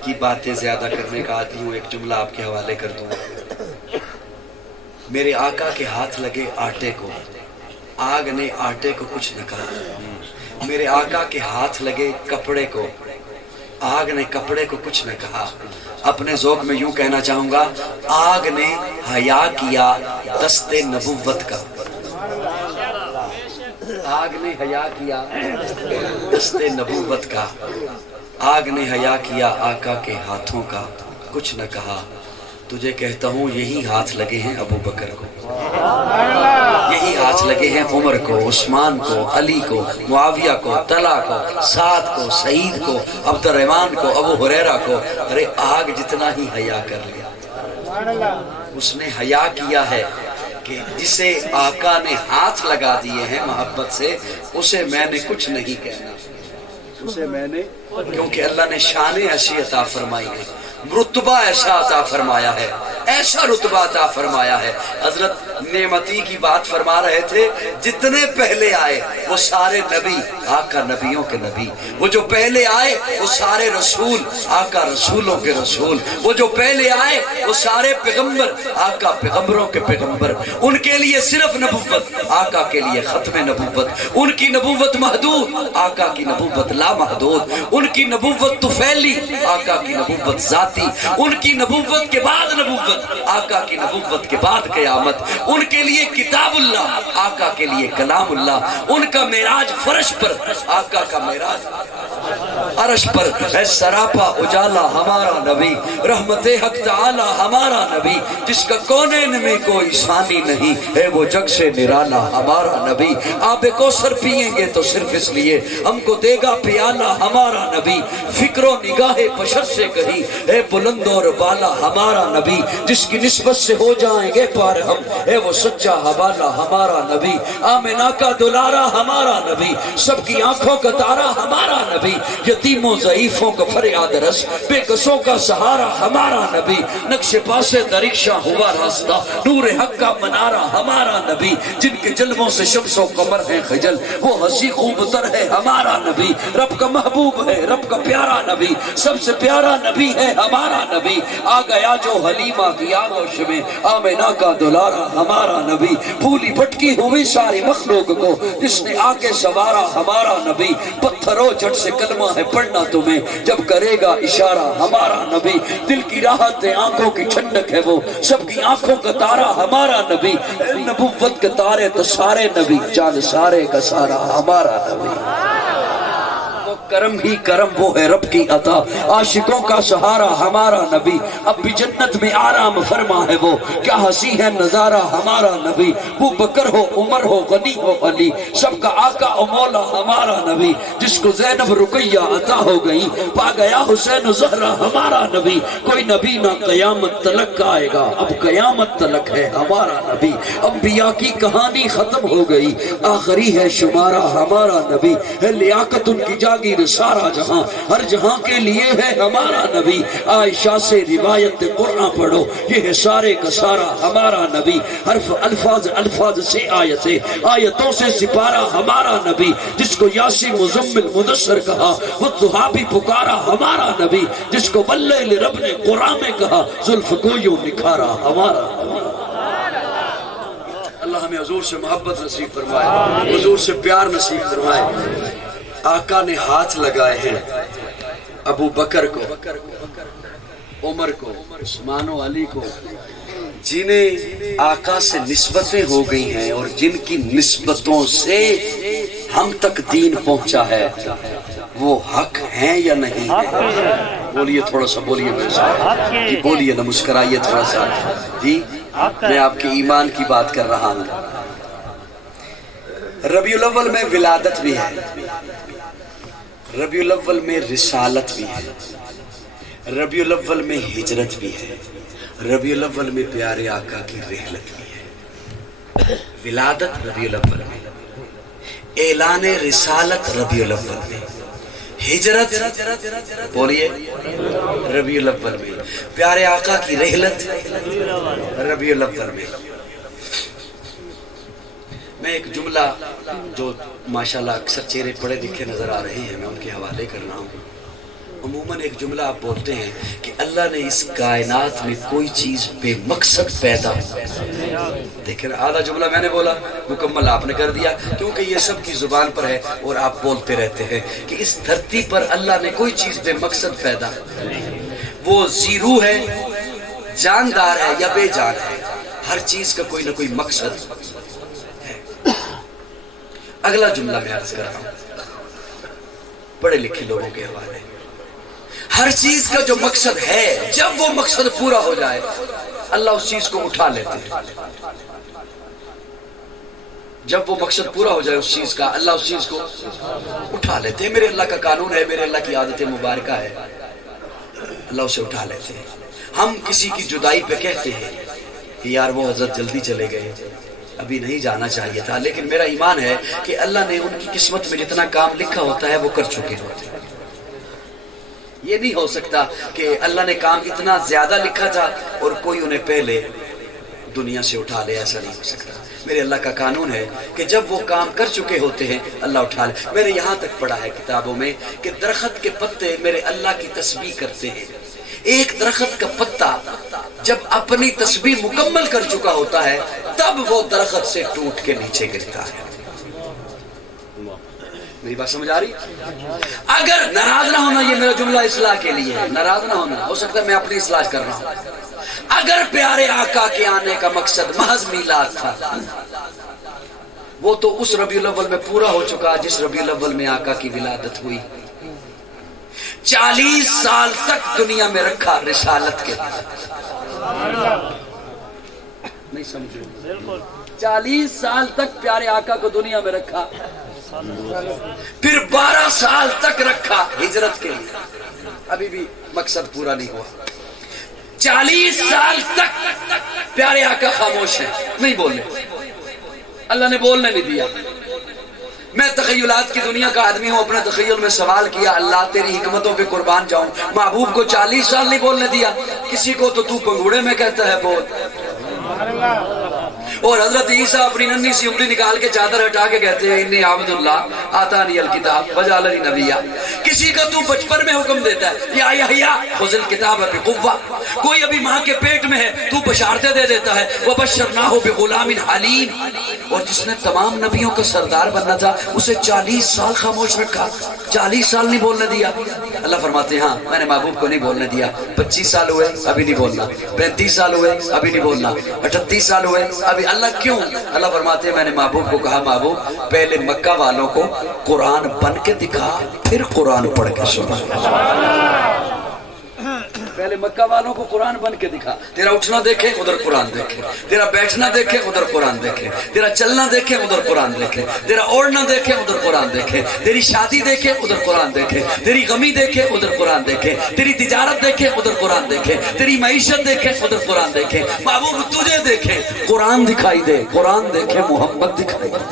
کی باتیں زیادہ کرنے کا عادی ہوں، ایک جملہ آپ کے حوالے کر دوں۔ میرے آقا کے ہاتھ لگے آٹے کو، آگ نے آٹے کو کچھ نہ کہا۔ میرے آقا کے ہاتھ لگے کپڑے کو، آگ نے کپڑے کو کچھ نہ کہا۔ اپنے ذوق میں یوں کہنا چاہوں گا، آگ نے حیا کیا دست نبوت کا، آگ نے حیا کیا دست نبوت کا، آگ نے حیا کیا آقا کے ہاتھوں کا، کچھ نہ کہا۔ تجھے کہتا ہوں یہی ہاتھ لگے ہیں ابو بکر کو، یہی ہاتھ لگے ہیں عمر کو، عثمان کو، علی کو، معاویہ کو، طلحہ کو، سعد کو، سعید کو، عبد الرحمن کو، ابو ہریرہ کو۔ ارے آگ جتنا ہی حیا کر لیا، اس نے حیا کیا ہے کہ جسے آقا نے ہاتھ لگا دیے ہیں محبت سے، اسے میں نے کچھ نہیں کہنا، اسے میں نے، کیونکہ اللہ نے شان ایسی عطا فرمائی ہے، رتبہ ایسا عطا فرمایا ہے، ایسا رتبہ عطا فرمایا ہے۔ حضرت نعمتی کی بات فرما رہے تھے، جتنے پہلے آئے وہ سارے نبی، آقا نبیوں کے نبی، وہ جو پہلے آئے وہ سارے رسول، آقا رسولوں کے رسول، وہ جو پہلے آئے وہ سارے پیغمبر، آقا پیغمبروں کے پیغمبر۔ ان کے لیے صرف نبوت، آقا کے لیے ختم نبوت۔ ان کی نبوت محدود، آقا کی نبوت لامحدود۔ ان کی نبوت طفیلی، آقا کی نبوت ذاتی۔ ان کی نبوت کے بعد نبوت، آقا کی نبوت کے بعد قیامت۔ ان کے لیے کتاب اللہ، آقا کے لیے کلام اللہ۔ ان کا معراج فرش پر، آقا کا معراج عرش پر ہے۔ سراپا اجالا ہمارا نبی، رحمت حق تعالی ہمارا نبی، جس کا کونین میں کوئی ثانی نہیں ہے، وہ جگ سے نرالا ہمارا نبی۔ آب کوثر پیئیں گے تو صرف اس لیے ہم کو دے گا پیالہ ہمارا نبی۔ فکر و نگاہ بشر سے کہیں ہے بلند اور بالا ہمارا نبی، جس کی نسبت سے ہو جائیں گے پار ہم، ہے وہ سچا حوالہ ہمارا نبی۔ آمنہ کا دلارا ہمارا نبی، سب کی آنکھوں کا تارا ہمارا نبی۔ یتیموں ضعیفوں کا فریاد رس، بے کسوں کا سہارا ہمارا نبی۔ نقش پاس درخشاں ہوا راستہ، نور حق کا منارہ ہمارا نبی۔ جن کے جلووں سے شمس و قمر ہے خجل، وہ ہنسی خوب تر ہے ہمارا نبی۔ رب کا محبوب ہے، رب کا پیارا نبی، سب سے پیارا نبی ہے ہمارا نبی۔ آ گیا جو حلیمہ کی آغوش میں، آمنہ کا دلارا ہمارا نبی۔ پھولی بھٹکی ہوئی ساری مخلوق کو جس نے آ کے سوارا ہمارا نبی۔ پتھروں جھٹ سے کلمہ ہے پڑھنا تمہیں، جب کرے گا اشارہ ہمارا نبی۔ دل کی راحت ہے، آنکھوں کی ٹھنڈک ہے، وہ سب کی آنکھوں کا تارا ہمارا نبی۔ نبوت کے تارے تو سارے نبی، چاند سارے کا سارا ہمارا نبی۔ کرم ہی کرم وہ ہے رب کی عطا، عاشقوں کا سہارا ہمارا نبی۔ اب بھی جنت میں آرام فرما ہے وہ، کیا ہنسی ہے نظارہ ہمارا نبی۔ ابو بکر ہو، عمر ہو، غنی ہو، علی، سب کا آقا و مولا ہمارا نبی۔ جس کو زینب رقیہ عطا ہو گئی، پا گیا حسین و زہرا ہمارا نبی۔ کوئی نبی نہ قیامت تلک آئے گا، اب قیامت تلک ہے ہمارا نبی۔ انبیاء کی کہانی ختم ہو گئی، آخری ہے شمارہ ہمارا نبی۔ ہے لیاقت ان کی جاگیر سارا جہاں، ہر جہاں کے لیے ہے ہمارا نبی۔ عائشہ سے روایت قرآن پڑھو، یہ ہے سارے کا سارا ہمارا نبی۔ حرف الفاظ سے آیتیں، آیتوں سے سپارہ ہمارا نبی۔ جس کو یاسین مزمل مدثر کہا، وہ دہا بھی پکارا ہمارا نبی۔ جس کو واللیل رب نے قرآن میں کہا، زلف کو یوں نکھارا ہمارا نبی۔ اللہ ہمیں حضور سے محبت نصیب فرمائے، حضور سے پیار نصیب فرمائے۔ آقا نے ہاتھ لگائے ہیں ابو بکر کو، عمر کو، عثمان و علی کو، جنہیں آقا سے نسبتیں ہو گئی ہیں اور جن کی نسبتوں سے ہم تک دین پہنچا ہے، وہ حق ہیں یا نہیں ہیں؟ بولیے تھوڑا سا، بولیے میرے ساتھ جی، بولیے نہ، مسکرائیے تھوڑا سا جی۔ میں آپ کے ایمان کی بات کر رہا ہوں۔ ربیع الاول میں ولادت بھی ہے، ربیع الاول میں رسالت بھی ہے، ربیع الاول میں ہجرت بھی ہے، ربیع الاول میں پیارے آقا کی رحلت بھی ہے۔ ولادت ربیع الاول میں، اعلان رسالت ربیع الاول میں، ہجرت بولیے ربیع الاول میں، پیارے آقا کی رحلت ربیع الاول میں۔ میں ایک جملہ جو ماشاءاللہ اکثر چہرے پڑے لکھے نظر آ رہے ہیں، میں ان کے حوالے کر رہا ہوں۔ عموماً ایک جملہ آپ بولتے ہیں کہ اللہ نے اس کائنات میں کوئی چیز بے مقصد پیدا دیکھیں آدھا جملہ میں نے بولا مکمل آپ نے کر دیا، کیونکہ یہ سب کی زبان پر ہے اور آپ بولتے رہتے ہیں کہ اس دھرتی پر اللہ نے کوئی چیز بے مقصد پیدا، وہ زیرو ہے، جاندار ہے یا بے جان ہے، ہر چیز کا کوئی نہ کوئی مقصد ہے۔ اگلا جملہ میں عرض کر رہا ہوں پڑھے لکھے لوگوں کے حوالے، ہر چیز کا جو مقصد ہے جب وہ مقصد پورا ہو جائے اللہ اس چیز کو اٹھا لیتے ہیں۔ جب وہ مقصد پورا ہو جائے اس چیز کا اللہ اس چیز کو اٹھا لیتے ہیں۔ میرے اللہ کا قانون ہے، میرے اللہ کی عادت مبارکہ ہے، اللہ اسے اٹھا لیتے ہیں۔ ہم کسی کی جدائی پہ کہتے ہیں کہ یار وہ حضرت جلدی چلے گئے، ابھی نہیں جانا چاہیے تھا، لیکن میرا ایمان ہے کہ اللہ نے ان کی قسمت میں جتنا کام لکھا ہوتا ہے وہ کر چکے ہوتے ہیں۔ یہ نہیں ہو سکتا کہ اللہ نے کام اتنا زیادہ لکھا تھا اور کوئی انہیں پہلے دنیا سے اٹھا لے، ایسا نہیں ہو سکتا۔ میرے اللہ کا قانون ہے کہ جب وہ کام کر چکے ہوتے ہیں اللہ اٹھا لے۔ میں نے یہاں تک پڑھا ہے کتابوں میں کہ درخت کے پتے میرے اللہ کی تسبیح کرتے ہیں۔ ایک درخت کا پتا جب اپنی تسبیح مکمل کر چکا ہوتا ہے تب وہ درخت سے ٹوٹ کے نیچے گرتا ہے۔ میری بات سمجھ آ رہی؟ اگر ناراض نہ ہونا، یہ میرا جملہ اصلاح کے لیے ہے، ناراض نہ ہونا، ہو سکتا ہے میں اپنی اصلاح کر رہا ہوں۔ اگر پیارے آقا کے آنے کا مقصد محض میلاد تھا، وہ تو اس ربیع الاول میں پورا ہو چکا جس ربیع الاول میں آقا کی ولادت ہوئی۔ 40 سال تک دنیا میں رکھا رسالت کے، نہیں سمجھو، 40 سال تک پیارے آقا کو دنیا میں رکھا، پھر 12 سال تک رکھا ہجرت کے لیے، ابھی بھی مقصد پورا نہیں ہوا۔ 40 سال تک پیارے آقا خاموش ہیں، نہیں بولنے، اللہ نے بولنے نہیں دیا۔ میں تخیلات کی دنیا کا آدمی ہوں، اپنے تخیل میں سوال کیا اللہ تیری حکمتوں پہ قربان جاؤں، محبوب کو 40 سال نہیں بولنے دیا، کسی کو تو پنگوڑے میں کہتا ہے بول، اور حضرت عیسیٰ اپنی ننھی سی انگلی نکال کے چادر ہٹا کے کہتے ہیں انی عبد اللہ آتانی الکتاب وجعلنی نبیا۔ کسی کا تو بچپن میں حکم دیتا ہے یا یحییٰ خذ الکتاب بقوہ، کوئی ابھی ماں کے پیٹ میں ہے تو بشارتیں دے دیتا ہے وبشرناہ بغلام حلیم، اور جس نے تمام نبیوں کا سردار بننا تھا اسے 40 سال خاموش رکھا، 40 سال نہیں بولنے دیا۔ اللہ فرماتے ہیں ہاں میں نے محبوب کو نہیں بولنے دیا، 25 سال ہوئے ابھی نہیں بولنا، 35 سال ہوئے ابھی نہیں بولنا، 38 سال ہوئے ابھی۔ اللہ کیوں؟ اللہ فرماتے ہیں میں نے محبوب کو کہا محبوب پہلے مکہ والوں کو قرآن بن کے دکھا پھر قرآن پڑھ کے سنا، پہلے مکہ والوں کو قرآن بن کے دکھا، تیرا اٹھنا دیکھے ادھر قرآن دیکھے، تیرا بیٹھنا دیکھے ادھر قرآن دیکھے، تیرا چلنا دیکھے ادھر قرآن دیکھے، تیرا اوڑھنا دیکھے ادھر قرآن دیکھے، تیری شادی دیکھے ادھر قرآن دیکھے، تیری غمی دیکھے ادھر قرآن دیکھے، تیری تجارت دیکھے ادھر قرآن دیکھے، تیری معیشت دیکھے ادھر قرآن دیکھے۔ محبوب تجھے دیکھے قرآن دکھائی دے، قرآن دیکھے محمد دکھائی دے۔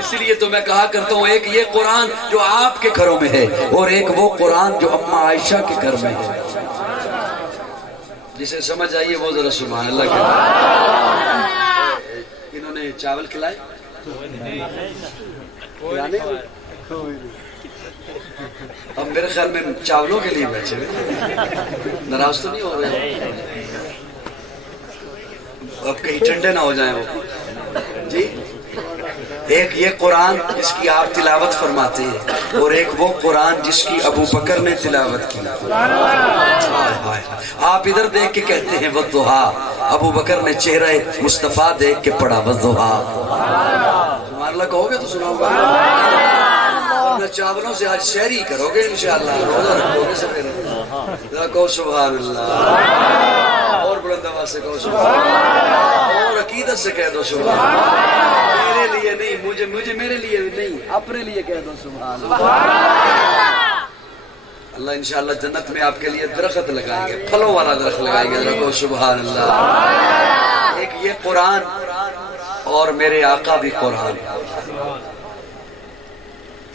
اس لیے تو میں کہا کرتا ہوں ایک یہ قرآن جو آپ کے گھروں میں ہے اور ایک وہ قرآن جو اماں عائشہ کے گھر میں ہے، جسے سمجھ آئیے وہ ذرا سبحان اللہ کہ انہوں نے چاول کھلائے اب میرے خیال میں چاولوں کے لیے بیٹھے ہوئے، ناراض تو نہیں ہو رہے اب کہیں ٹھنڈے نہ ہو جائیں وہ جی۔ ایک یہ قرآن جس کی آپ تلاوت فرماتے ہیں اور ایک وہ قرآن جس کی ابو بکر نے تلاوت کی۔ آپ ادھر دیکھ کے کہتے ہیں والضحیٰ، ابو بکر نے چہرہ مصطفیٰ دیکھ کے پڑھا والضحیٰ۔ سبحان اللہ کہو گے تو سناؤ گا، اپنے چاولوں سے آج شہری کرو گے انشاءاللہ، روزہ رکھو گے سب کہو سبحان اللہ، اور بلند آواز سے کہو سبحان اللہ، اور عقیدت سے کہہ دو سبحان اللہ، میرے لیے نہیں، مجھے میرے لیے نہیں، اپنے لیے کہہ دو سبحان اللہ۔ اللہ انشاءاللہ جنت میں آپ کے لیے درخت لگائیں گے، پھلوں والا درخت لگائیں گے، کہو سبحان اللہ۔ ایک یہ قرآن اور میرے آقا بھی قرآن،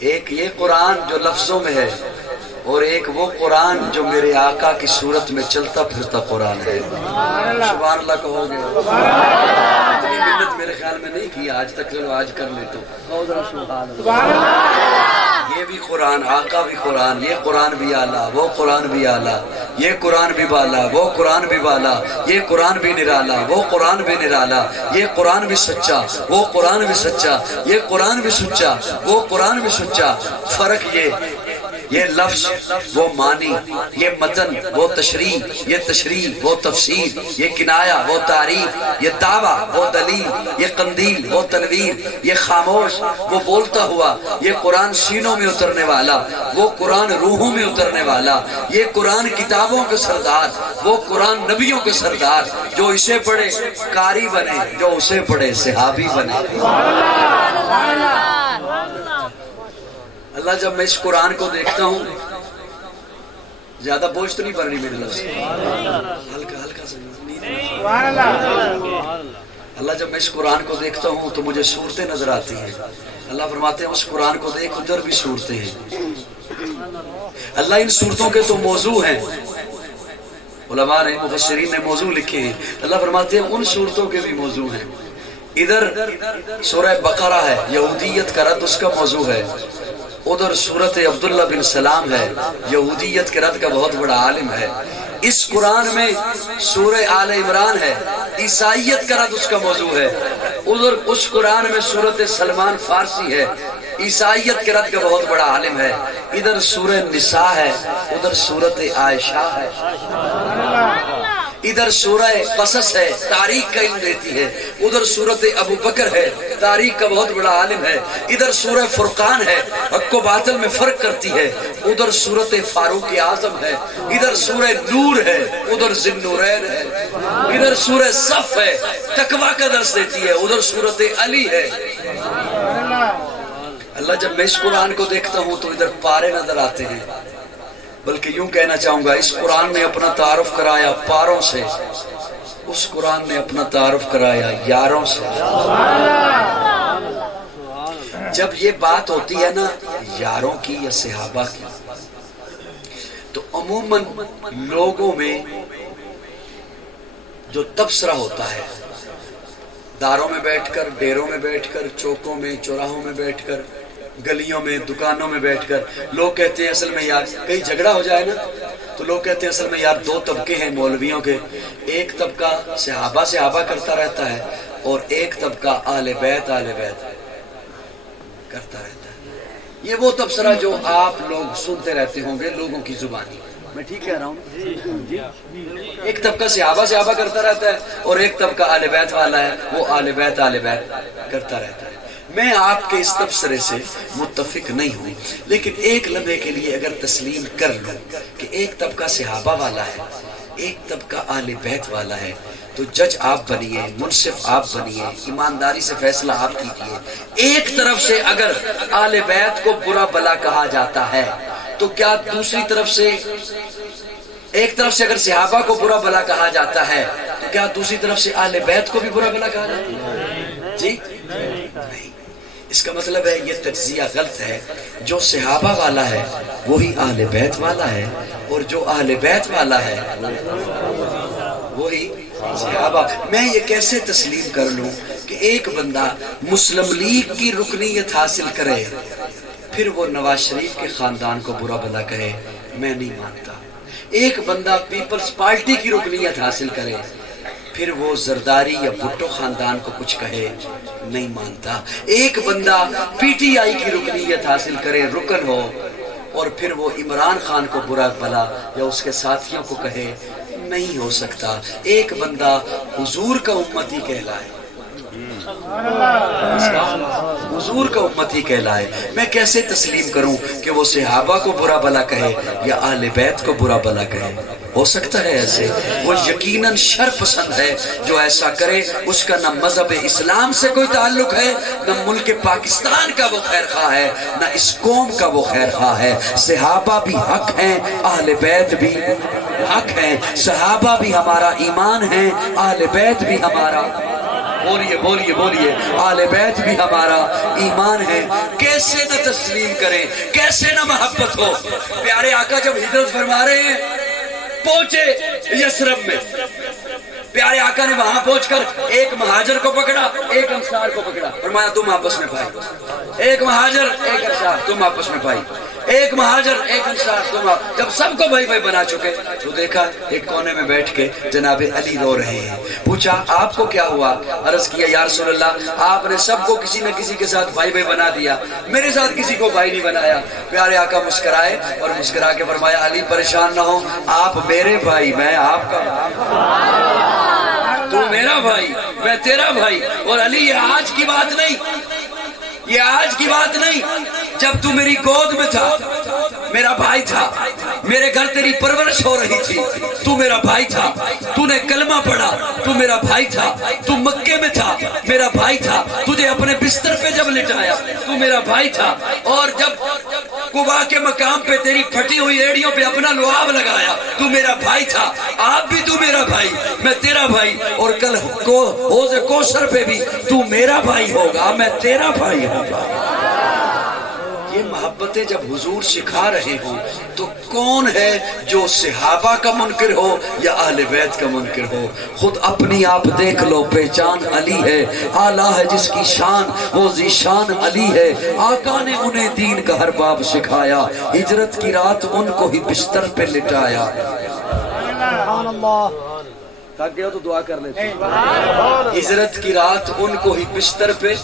ایک یہ قرآن جو لفظوں میں ہے اور ایک وہ قرآن جو میرے آقا کی صورت میں چلتا پھرتا قرآن ہے۔ سبحان اللہ کہو گے؟ اتنی محنت میرے خیال میں نہیں کی آج تک، چلو آج کر لیتا ہوں۔ یہ بھی قرآن، آقا بھی قرآن، یہ قرآن بھی اعلیٰ، وہ قرآن بھی اعلیٰ، یہ قرآن بھی بالا، وہ قرآن بھی بالا، یہ قرآن بھی نرالا، وہ قرآن بھی نرالا، یہ قرآن بھی سچا، وہ قرآن بھی سچا، یہ قرآن بھی سچا، وہ قرآن بھی سچا۔ فرق یہ لفظ وہ معنی، یہ متن وہ تشریح، یہ تشریح وہ تفسیر، یہ کنایا وہ تعریف، یہ دعویٰ وہ دلیل، یہ قندیل وہ تنویر، یہ خاموش وہ بولتا ہوا، یہ قرآن سینوں میں اترنے والا، وہ قرآن روحوں میں اترنے والا، یہ قرآن کتابوں کے سردار، وہ قرآن نبیوں کے سردار، جو اسے پڑھے قاری بنے، جو اسے پڑھے صحابی بنے۔ اللہ جب میں اس قرآن کو دیکھتا ہوں، زیادہ بوجھ تو نہیں بڑھ رہی میرے لفظ، ہلکا ہلکا اللہ جب میں اس قرآن کو دیکھتا ہوں تو مجھے صورتیں نظر آتی ہیں۔ اللہ فرماتے ہیں اس قرآن کو دیکھ، ادھر بھی صورتیں ہیں۔ اللہ ان صورتوں کے تو موضوع ہیں، علماء نے مفسرین نے موضوع لکھے ہیں۔ اللہ فرماتے ہیں ان صورتوں کے بھی موضوع ہیں۔ ادھر سورہ بقرہ ہے، یہودیت کا رد اس کا موضوع ہے۔ ادھر سورت عبداللہ بن سلام ہے، یہودیت کے رد کا بہت بڑا عالم ہے۔ اس قرآن میں سورہ آل عمران ہے، عیسائیت کا رد اس کا موضوع ہے۔ ادھر اس قرآن میں سورت سلمان فارسی ہے، عیسائیت کے رد کا بہت بڑا عالم ہے۔ ادھر سورہ نساء ہے، ادھر سورت عائشہ ہے۔ ادھر سورہ قصص ہے، تاریخ کا علم دیتی ہے۔ ادھر سورت ابو بکر ہے، تاریخ کا بہت بڑا عالم ہے۔ ادھر سورہ فرقان ہے، حق و باطل میں فرق کرتی ہے۔ ادھر سورت فاروق اعظم ہے، ادھر سورہ نور ہے، ادھر ذی النورین ہے۔ ادھر سورہ صف ہے، تقویٰ کا درس دیتی ہے، ادھر سورت علی ہے۔ اللہ جب میں اس قرآن کو دیکھتا ہوں تو ادھر پارے نظر آتے ہیں، بلکہ یوں کہنا چاہوں گا اس قرآن نے اپنا تعارف کرایا پاروں سے، اس قرآن نے اپنا تعارف کرایا یاروں سے۔ جب یہ بات ہوتی ہے نا یاروں کی یا صحابہ کی، تو عموماً لوگوں میں جو تبصرہ ہوتا ہے، داروں میں بیٹھ کر، ڈیروں میں بیٹھ کر، چوکوں میں، چوراہوں میں بیٹھ کر، گلیوں میں، دکانوں میں بیٹھ کر، لوگ کہتے ہیں اصل میں یار کہیں جھگڑا ہو جائے نا تو لوگ کہتے ہیں اصل میں یار دو طبقے ہیں مولویوں کے، ایک طبقہ صحابہ کرتا رہتا ہے اور ایک طبقہ اہل بیت کرتا رہتا ہے۔ یہ وہ تبصرہ جو آپ لوگ سنتے رہتے ہوں گے لوگوں کی زبانی، میں ٹھیک کہہ رہا ہوں؟ ایک طبقہ صحابہ کرتا رہتا ہے اور ایک طبقہ اہل بیت والا ہے، وہ اہل بیت کرتا رہتا ہے۔ میں آپ کے اس تبصرے سے متفق نہیں ہوں، لیکن ایک لمحے کے لیے اگر تسلیم کر لوں کہ ایک طبقہ صحابہ والا ہے، ایک طبقہ اہل بیت والا ہے، تو جج آپ بنیے، منصف آپ بنیے، ایمانداری سے فیصلہ آپ کیجیے۔ ایک طرف سے اگر اہل بیت کو برا بلا کہا جاتا ہے تو کیا دوسری طرف سے، ایک طرف سے اگر صحابہ کو برا بلا کہا جاتا ہے تو کیا دوسری طرف سے اہل بیت کو بھی برا بلا کہا جاتا ہے؟ جی نہیں، اس کا مطلب ہے یہ تجزیہ غلط ہے۔ جو صحابہ والا ہے وہی اہل بیت والا ہے، اور جو اہل بیت والا ہے وہی صحابہ۔ میں یہ کیسے تسلیم کر لوں کہ ایک بندہ مسلم لیگ کی رکنیت حاصل کرے پھر وہ نواز شریف کے خاندان کو برا بلا کہے؟ میں نہیں مانتا۔ ایک بندہ پیپلز پارٹی کی رکنیت حاصل کرے پھر وہ زرداری یا بھٹو خاندان کو کچھ کہے؟ نہیں مانتا۔ ایک بندہ پی ٹی آئی کی رکنیت حاصل کرے، رکن ہو، اور پھر وہ عمران خان کو برا بلا یا اس کے ساتھیوں کو کہے؟ نہیں ہو سکتا۔ ایک بندہ حضور کا امتی کہلائے، حضور کا امتی کہلائے، میں کیسے تسلیم کروں کہ وہ صحابہ کو برا بلا کہے یا اہل بیت کو برا بلا کہے؟ ہو سکتا ہے ایسے؟ وہ یقیناً شر پسند ہے جو ایسا کرے، اس کا نہ مذہب اسلام سے کوئی تعلق ہے، نہ ملک پاکستان کا وہ خیر خواہ ہے، نہ اس قوم کا وہ خیر خواہ ہے۔ صحابہ بھی حق ہیں، اہل بیت بھی حق ہیں، صحابہ بھی ہمارا ایمان ہے، اہل بیت بھی ہمارا، بولیے اہل بیت بھی ہمارا ایمان ہے۔ کیسے نہ تسلیم کریں، کیسے نہ محبت ہو؟ پیارے آقا جب ہجرت فرما رہے ہیں پہنچے یسرب میں، پیارے آقا نے وہاں پہنچ کر ایک مہاجر کو پکڑا، ایک انصار کو پکڑا، فرمایا تم آپس میں بھائی، ایک مہاجر ایک انصار تم آپس میں بھائی، ایک مہاجر ایک انصار تم جب سب کو بھائی بھائی بنا چکے تو دیکھا ایک کونے میں بیٹھ کے جناب علی رو رہے ہیں۔ پوچھا آپ کو کیا ہوا؟ عرض کیا یا رسول اللہ آپ نے سب کو کسی نہ کسی کے ساتھ بھائی بھائی بنا دیا، میرے ساتھ کسی کو بھائی نہیں بنایا۔ پیارے آقا مسکرائے اور مسکرا کے فرمایا علی پریشان نہ ہو، آپ میرے بھائی میں آپ کا، تو میرا بھائی میں تیرا بھائی۔ اور علی یہ آج کی بات نہیں، یہ آج کی بات نہیں، جب تو میری گود میں تھا میرا بھائی تھا، میرے گھر تیری پرورش ہو رہی تھی تو میرا بھائی تھا، تو نے کلمہ پڑھا تو میرا بھائی تھا، تو مکے میں تھا میرا بھائی تھا، تجھے اپنے بستر پہ جب لٹایا تو میرا بھائی تھا، اور جب قبا کے مقام پہ تیری پھٹی ہوئی ایڑیوں پہ اپنا لعاب لگایا تو میرا بھائی تھا، آپ بھی تو میرا بھائی میں تیرا بھائی، اور کل حوض کوثر پہ بھی تو میرا بھائی ہوگا میں تیرا بھائی ہوگا۔ یہ محبتیں جب حضور سکھا رہے ہوں تو کون ہے جو صحابہ کا منکر ہو یا اہل بیت کا منکر ہو؟ خود اپنی آپ دیکھ لو، پہچان علی ہے، اعلیٰ ہے جس کی شان وہ ذیشان علی ہے۔ آقا نے انہیں دین کا ہر باب سکھایا، ہجرت کی رات ان کو ہی بستر پہ لٹایا۔ سبحان اللہ، تھک گئے ہو تو دعا کر لیتے، ہجرت کی رات ان کو ہی بستر پہ۔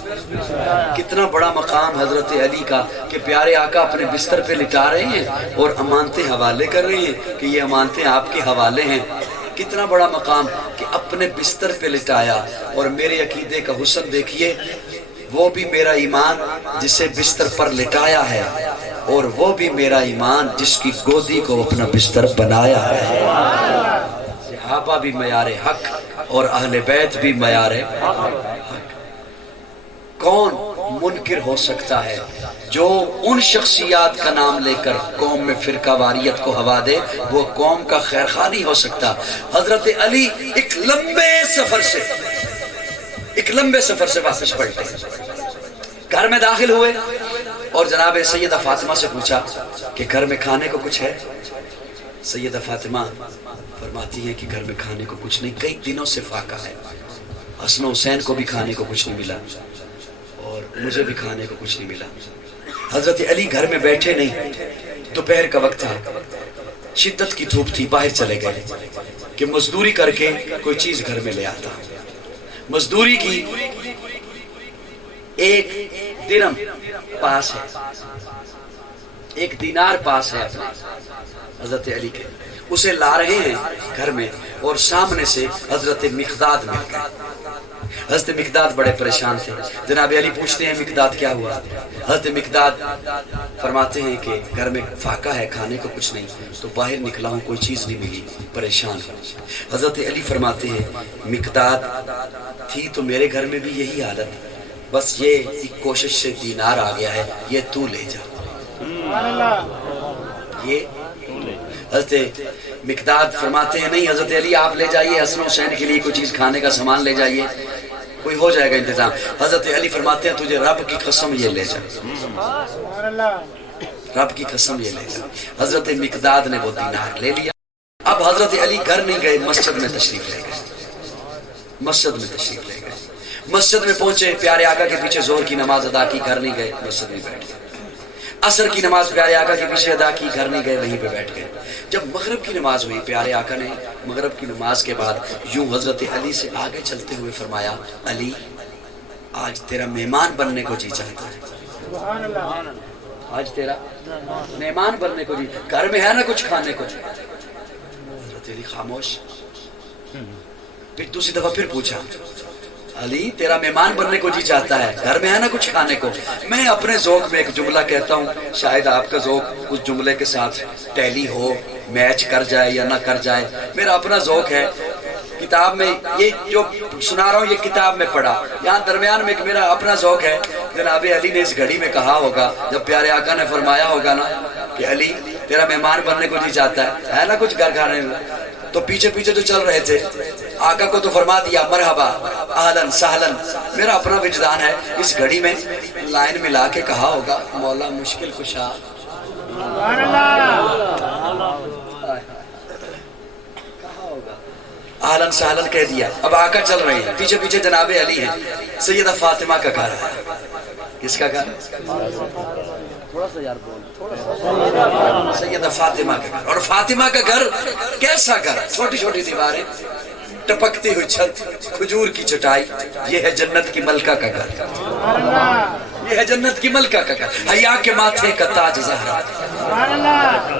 کتنا بڑا مقام حضرت علی کا کہ پیارے آقا اپنے بستر پہ لٹا رہے ہیں اور امانتیں حوالے کر رہے ہیں کہ یہ امانتیں آپ کے حوالے ہیں۔ کتنا بڑا مقام کہ اپنے بستر پہ لٹایا۔ اور میرے عقیدے کا حسن دیکھیے، وہ بھی میرا ایمان جسے بستر پر لٹایا ہے، اور وہ بھی میرا ایمان جس کی گودی کو اپنا بستر بنایا ہے۔ صحابہ بھی معیار حق اور اہل بیت بھی معیار حق۔ کون منکر ہو سکتا ہے جو ان شخصیات کا نام لے کر قوم میں فرقہ واریت کو ہوا دے؟ وہ قوم کا خیر خواہ نہیں ہو سکتا۔ حضرت علی ایک لمبے سفر سے واپس پلٹے، گھر میں داخل ہوئے اور جناب سیدہ فاطمہ سے پوچھا کہ گھر میں کھانے کو کچھ ہے؟ سیدہ فاطمہ فرماتی ہیں کہ گھر میں کھانے کو کچھ نہیں، کئی دنوں سے فاقہ ہے، حسن و حسین کو بھی کھانے کو کچھ نہیں ملا اور مجھے بھی کھانے کو کچھ نہیں ملا۔ حضرت علی گھر میں بیٹھے نہیں، دوپہر کا وقت تھا، شدت کی دھوپ تھی، باہر چلے گئے کہ مزدوری کر کے کوئی چیز گھر میں لے آتا۔ مزدوری کی، ایک درہم پاس ہے، ایک دینار پاس ہے حضرت علی کے، اسے لا رہے ہیں گھر میں، اور سامنے سے حضرت مقداد مل گئے۔ حضرت مقداد بڑے پریشان تھے۔ جناب علی پوچھتے ہیں مقداد کیا ہوا؟ حضرت مقداد فرماتے ہیں کہ گھر میں فاقہ ہے، کھانے کو کچھ نہیں، تو باہر نکلا ہوں کوئی چیز نہیں ملی، پریشان ہوں۔ حضرت علی فرماتے ہیں مقداد تھی تو میرے گھر میں بھی یہی حالت، بس یہ ایک کوشش سے دینار آ گیا ہے، یہ تو لے جا۔ یہ حضرت مقداد فرماتے ہیں نہیں حضرت علی آپ لے جائیے، حسن حسین کے لیے کوئی چیز کھانے کا سامان لے جائیے، کوئی ہو جائے گا انتظام۔ حضرت علی فرماتے ہیں تجھے رب کی قسم یہ لے جا، رب کی قسم یہ لے جا۔ حضرت مقداد نے وہ دینار لے لیا۔ اب حضرت علی گھر نہیں گئے، مسجد میں تشریف لے گئے، مسجد میں تشریف لے گئے۔ مسجد میں پہنچے، پیارے آقا کے پیچھے ظہر کی نماز ادا کی، گھر نہیں گئے، مسجد میں بیٹھ گئے۔ عصر کی نماز پیارے آقا کے پیچھے ادا کی، گھر نہیں گئے، وہیں پہ بیٹھ گئے۔ جب مغرب کی نماز ہوئی، پیارے آقا نے مغرب کی نماز کے بعد یوں حضرت علی سے آگے چلتے ہوئے فرمایا علی آج تیرا مہمان بننے کو جی چاہتا ہے، آج تیرا مہمان بننے کو جی، گھر میں ہے نا کچھ کھانے کو؟ حضرت علی خاموش۔ پھر دوسری دفعہ پھر پوچھا علی تیرا مہمان بننے کو جی چاہتا ہے، گھر میں ہے نا کچھ کھانے کو؟ میں اپنے ذوق میں ایک جملہ کہتا ہوں، شاید آپ کا ذوق اس جملے کے ساتھ ٹیلی ہو، میچ کر جائے یا نہ کر جائے، میرا اپنا ذوق ہے۔ کتاب میں یہ جو سنا رہا ہوں یہ کتاب میں پڑھا، یہاں درمیان میں ایک میرا اپنا ذوق ہے۔ جناب علی نے اس گھڑی میں کہا ہوگا جب پیارے آقا نے فرمایا ہوگا نا کہ علی تیرا مہمان بننے کو جی چاہتا ہے نا کچھ گھر کھانے میں، تو پیچھے پیچھے تو چل رہے تھے، آقا کو تو فرما دیا مرحبا اہلن سہلن۔ میرا اپنا وجدان ہے، اس گھڑی میں لائن ملا کے کہا ہوگا مولا مشکل کشا، آہلن سہلن کہہ دیا. اب آقا چل رہے ہیں, پیچھے پیچھے جناب علی ہیں. سیدہ فاطمہ کا گھر ہے. کس کا گھر؟ سیدہ فاطمہ کا گھر. اور فاطمہ کا گھر کیسا گھر؟ چھوٹی چھوٹی دیواریں, ٹپکتی ہوئی چھت, کھجور کی چٹائی. یہ ہے جنت کی ملکہ کا گھر. یہ ہے جنت کی ملکہ کا گھر. حیا کے ماتھے کا تاج زہرا,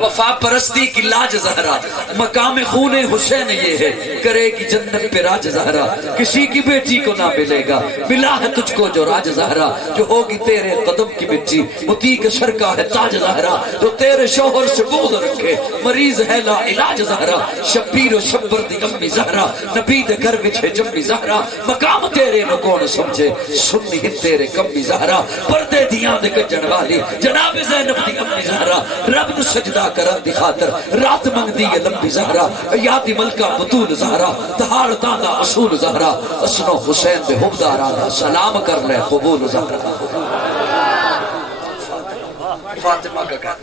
وفا پرستی کی لاج زہرا, مقام خون حسین یہ ہے, کرے گی جنت پہ راج زہرا. کسی کی بیٹی کو نہ ملے گا, ملا ہے تجھ کو جو راج زہرا. جو ہوگی تیرے قدم کی مٹی, متی کے سر کا ہے تاج زہرا. جو تیرے شوہر سے بغض رکھے, مریض ہے لا علاج زہرا. شبیر و شبر دی امی زہرا, نبی دے گھر وچ ہے جمی زہرا. مقام تیرے نو کون سمجھے, سنی ہے تیرے کمی زہرا. پردے دیاں دے گجن والی جناب زینب دی امی زہرا. رب نو سجدہ کرن دی خاطر رات منگدی ہے لمبی زہرا. یادی ملکہ بطول زہرا, دہاڑ دادا اصول زہرا. اسنو حسین دے حبدارانا سلام کر لے قبول زہرا. فاطمہ کا گھر,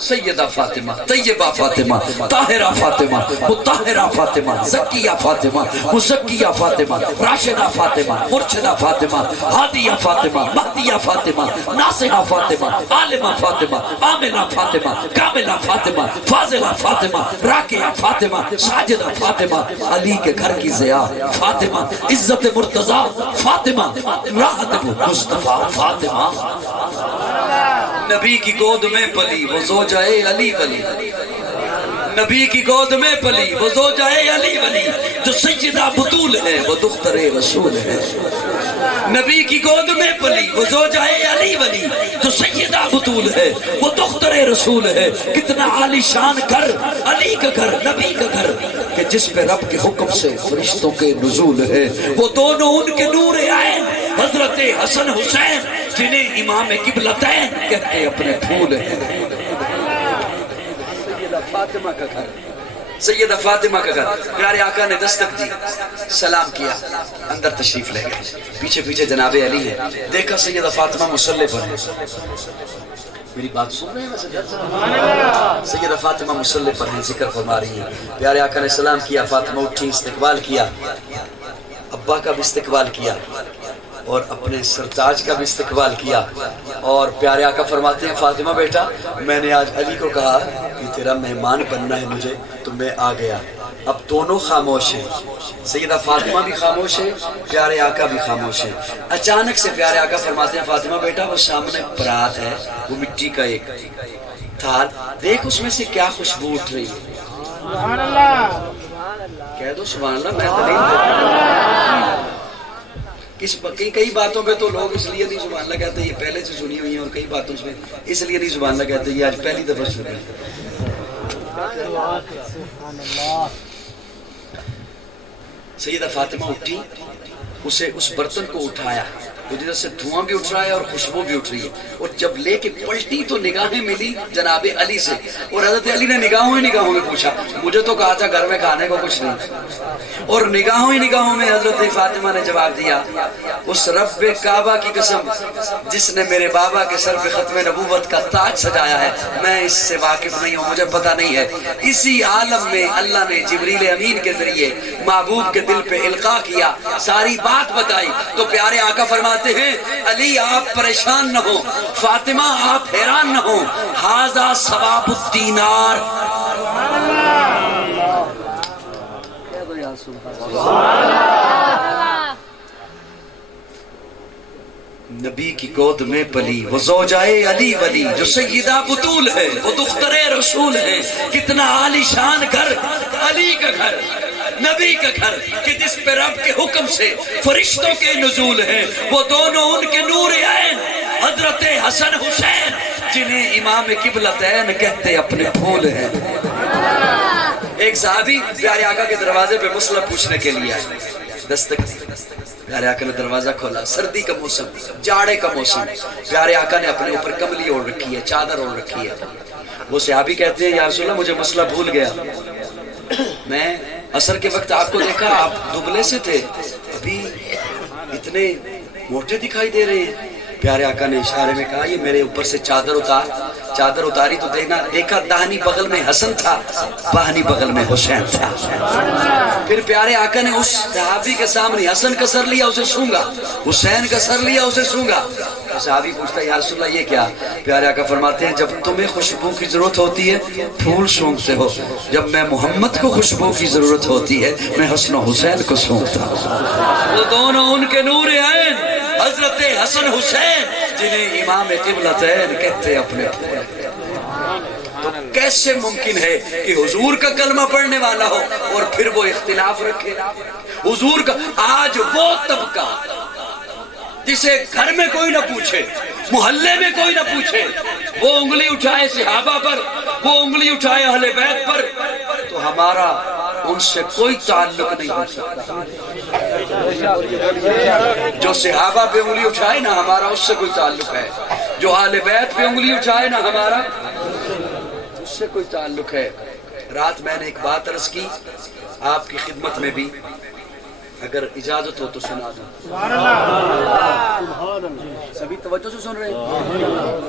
سیدہ فاطمہ, طیبہ فاطمہ, طاہرہ فاطمہ, مطہرہ فاطمہ, زکیہ فاطمہ, مزکیہ فاطمہ, راشدہ فاطمہ, مرشدہ فاطمہ, ہادیہ فاطمہ, مہدیہ فاطمہ, ناصحہ فاطمہ, عالمہ فاطمہ, عاملہ فاطمہ, کاملہ فاطمہ, فاضلہ فاطمہ, راکعہ فاطمہ, ساجدہ فاطمہ. علی کے گھر کی ضیاء فاطمہ, عزت مرتضیٰ فاطمہ, راحت مصطفیٰ فاطمہ. نبی کی گود میں پلی وہ زوجائے علی ولی, نبی کی گود میں پلی وہ زوجائے علی ولی. جو سیدہ بطول ہے وہ دختر رسول ہے. نبی کی گود میں پلی وہ زوجائے علی ولی. جو سیدہ بطول ہے وہ دختر رسول ہے. کتنا عالی شان گھر, علی کا گھر, نبی کا گھر, کہ جس پہ رب کے حکم سے فرشتوں کے نزول ہے. وہ دونوں ان کے نور عین حضرت حسن حسین, جنہیں امام قبلتین کہتے اپنے پھول ہیں. سیدہ فاطمہ کا گھر, سیدہ فاطمہ کا گھر. پیارے آقا نے دستک دی, سلام کیا, اندر تشریف لے گئے. پیچھے پیچھے جناب علی ہے. دیکھا سیدہ فاطمہ مصلی پر ہے. میری بات سن رہے ہیں؟ سیدہ فاطمہ مصلی پر ہیں, ذکر فرما رہی ہیں. پیارے آقا نے سلام کیا, فاطمہ اٹھی, استقبال کیا, ابا کا بھی استقبال کیا اور اپنے سرتاج کا بھی استقبال کیا. اور پیارے آقا فرماتے ہیں, فاطمہ بیٹا, میں نے آج علی کو کہا کہ تیرا مہمان بننا ہے مجھے, تو میں آ گیا. اب دونوں خاموش ہیں, سیدہ فاطمہ بھی خاموش ہے, پیارے آقا بھی خاموش ہے. اچانک سے پیارے آقا فرماتے ہیں, فاطمہ بیٹا وہ سامنے پرات ہے, وہ مٹی کا ایک تھال, دیکھ اس میں سے کیا خوشبو اٹھ رہی ہے. سبحان اللہ, کہہ دو سبحان اللہ. میں دلیل دیتا کئی باتوں پہ تو لوگ اس لیے نہیں سبحان اللہ کہتے, یہ پہلے سے سنی ہوئی ہیں, اور کئی باتوں پہ اس لیے نہیں سبحان اللہ کہتے, یہ آج پہلی دفعہ سن رہے ہیں. سیدہ فاطمہ اٹھی, اسے اس برتن کو اٹھایا, جدھر سے دھواں بھی اٹھ رہا ہے اور خوشبو بھی اٹھ رہی ہے. اور جب لے کے پلٹی تو نگاہیں ملی جناب علی سے, اور حضرت علی نے نگاہوں میں پوچھا, مجھے تو کہا تھا گھر میں کھانے کو کچھ نہیں. اور نگاہوں میں حضرت فاطمہ نے جواب دیا, اس رب کعبہ کی قسم جس نے میرے بابا کے سر پہ ختم نبوت کا تاج سجایا ہے, میں اس سے واقف نہیں ہوں, مجھے پتہ نہیں ہے. اسی عالم میں اللہ نے جبریل امین کے ذریعے محبوب کے دل پہ القاء کیا, ساری بات بتائی. تو پیارے آقا فرماتے ہیں, علی آپ پریشان نہ ہو, فاطمہ آپ حیران نہ ہو, ھذا ثواب الدینار. نبی کی گود میں پلی وہ زوجائے علی ولی, جو سیدہ بطول ہے وہ دختر رسول ہے. کتنا عالی شان گھر, علی کا گھر, نبی کا گھر, کہ جس پہ رب کے حکم سے فرشتوں کے نزول ہیں. وہ دونوں ان کے نور عین حضرت حسن حسین, جنہیں امام قبلتین کہتے اپنے پھول ہیں. ایک صحابی پیارے آقا کے دروازے پہ مسئلہ پوچھنے کے لیے آئے, دستک پیارے آقا نے دروازہ کھولا. سردی کا موسم, جاڑے کا موسم, پیارے آقا نے اپنے اوپر کملی اوڑھ رکھی ہے, چادر اوڑھ رکھی ہے. وہ صحابی کہتے ہیں, یا رسول اللہ مجھے مسئلہ بھول گیا, میں عصر کے وقت آپ کو دیکھا, آپ دبلے سے تھے, ابھی اتنے موٹے دکھائی دے رہے ہیں. پیارے آقا نے اشارے میں کہا, یہ میرے اوپر سے چادر اتار. چادر اتاری تو دیکھا داہنی بغل میں حسن تھا، باہنی بغل میں حسین تھا۔ پھر پیارے آقا نے اس صحابی کے سامنے حسن کا سر لیا اسے سونگا، حسین کا سر لیا اسے سونگا۔ صحابی پوچھتا ہے یا رسول اللہ یہ کیا؟ پیارے آقا فرماتے ہیں جب تمہیں خوشبو کی ضرورت ہوتی ہے پھول سونگتے ہو، جب میں محمد کو خوشبو کی ضرورت ہوتی ہے میں حسن و حسین کو سونگتا ہوں۔ وہ دونوں ان کے نور عین حضرت حسن حسین جنہیں امام قبلتین کہتے اپنے۔ تو کیسے ممکن ہے کہ حضور کا کلمہ پڑھنے والا ہو اور پھر وہ اختلاف رکھے؟ حضور کا آج وہ طبقہ جسے گھر میں کوئی نہ پوچھے، محلے میں کوئی نہ پوچھے، وہ انگلی اٹھائے صحابہ پر، وہ انگلی اٹھائے اہل بیت پر، تو ہمارا ان سے کوئی تعلق نہیں ہو سکتا۔ جو صحابہ پہ انگلی اٹھائے نہ ہمارا اس سے کوئی تعلق ہے، جو اہل بیت پہ انگلی اٹھائے نہ ہمارا اس سے کوئی تعلق ہے۔ رات میں نے ایک بات عرض کی آپ کی خدمت میں بھی، اگر اجازت ہو تو سنا دوں۔ سبھی توجہ سے سن رہے ہیں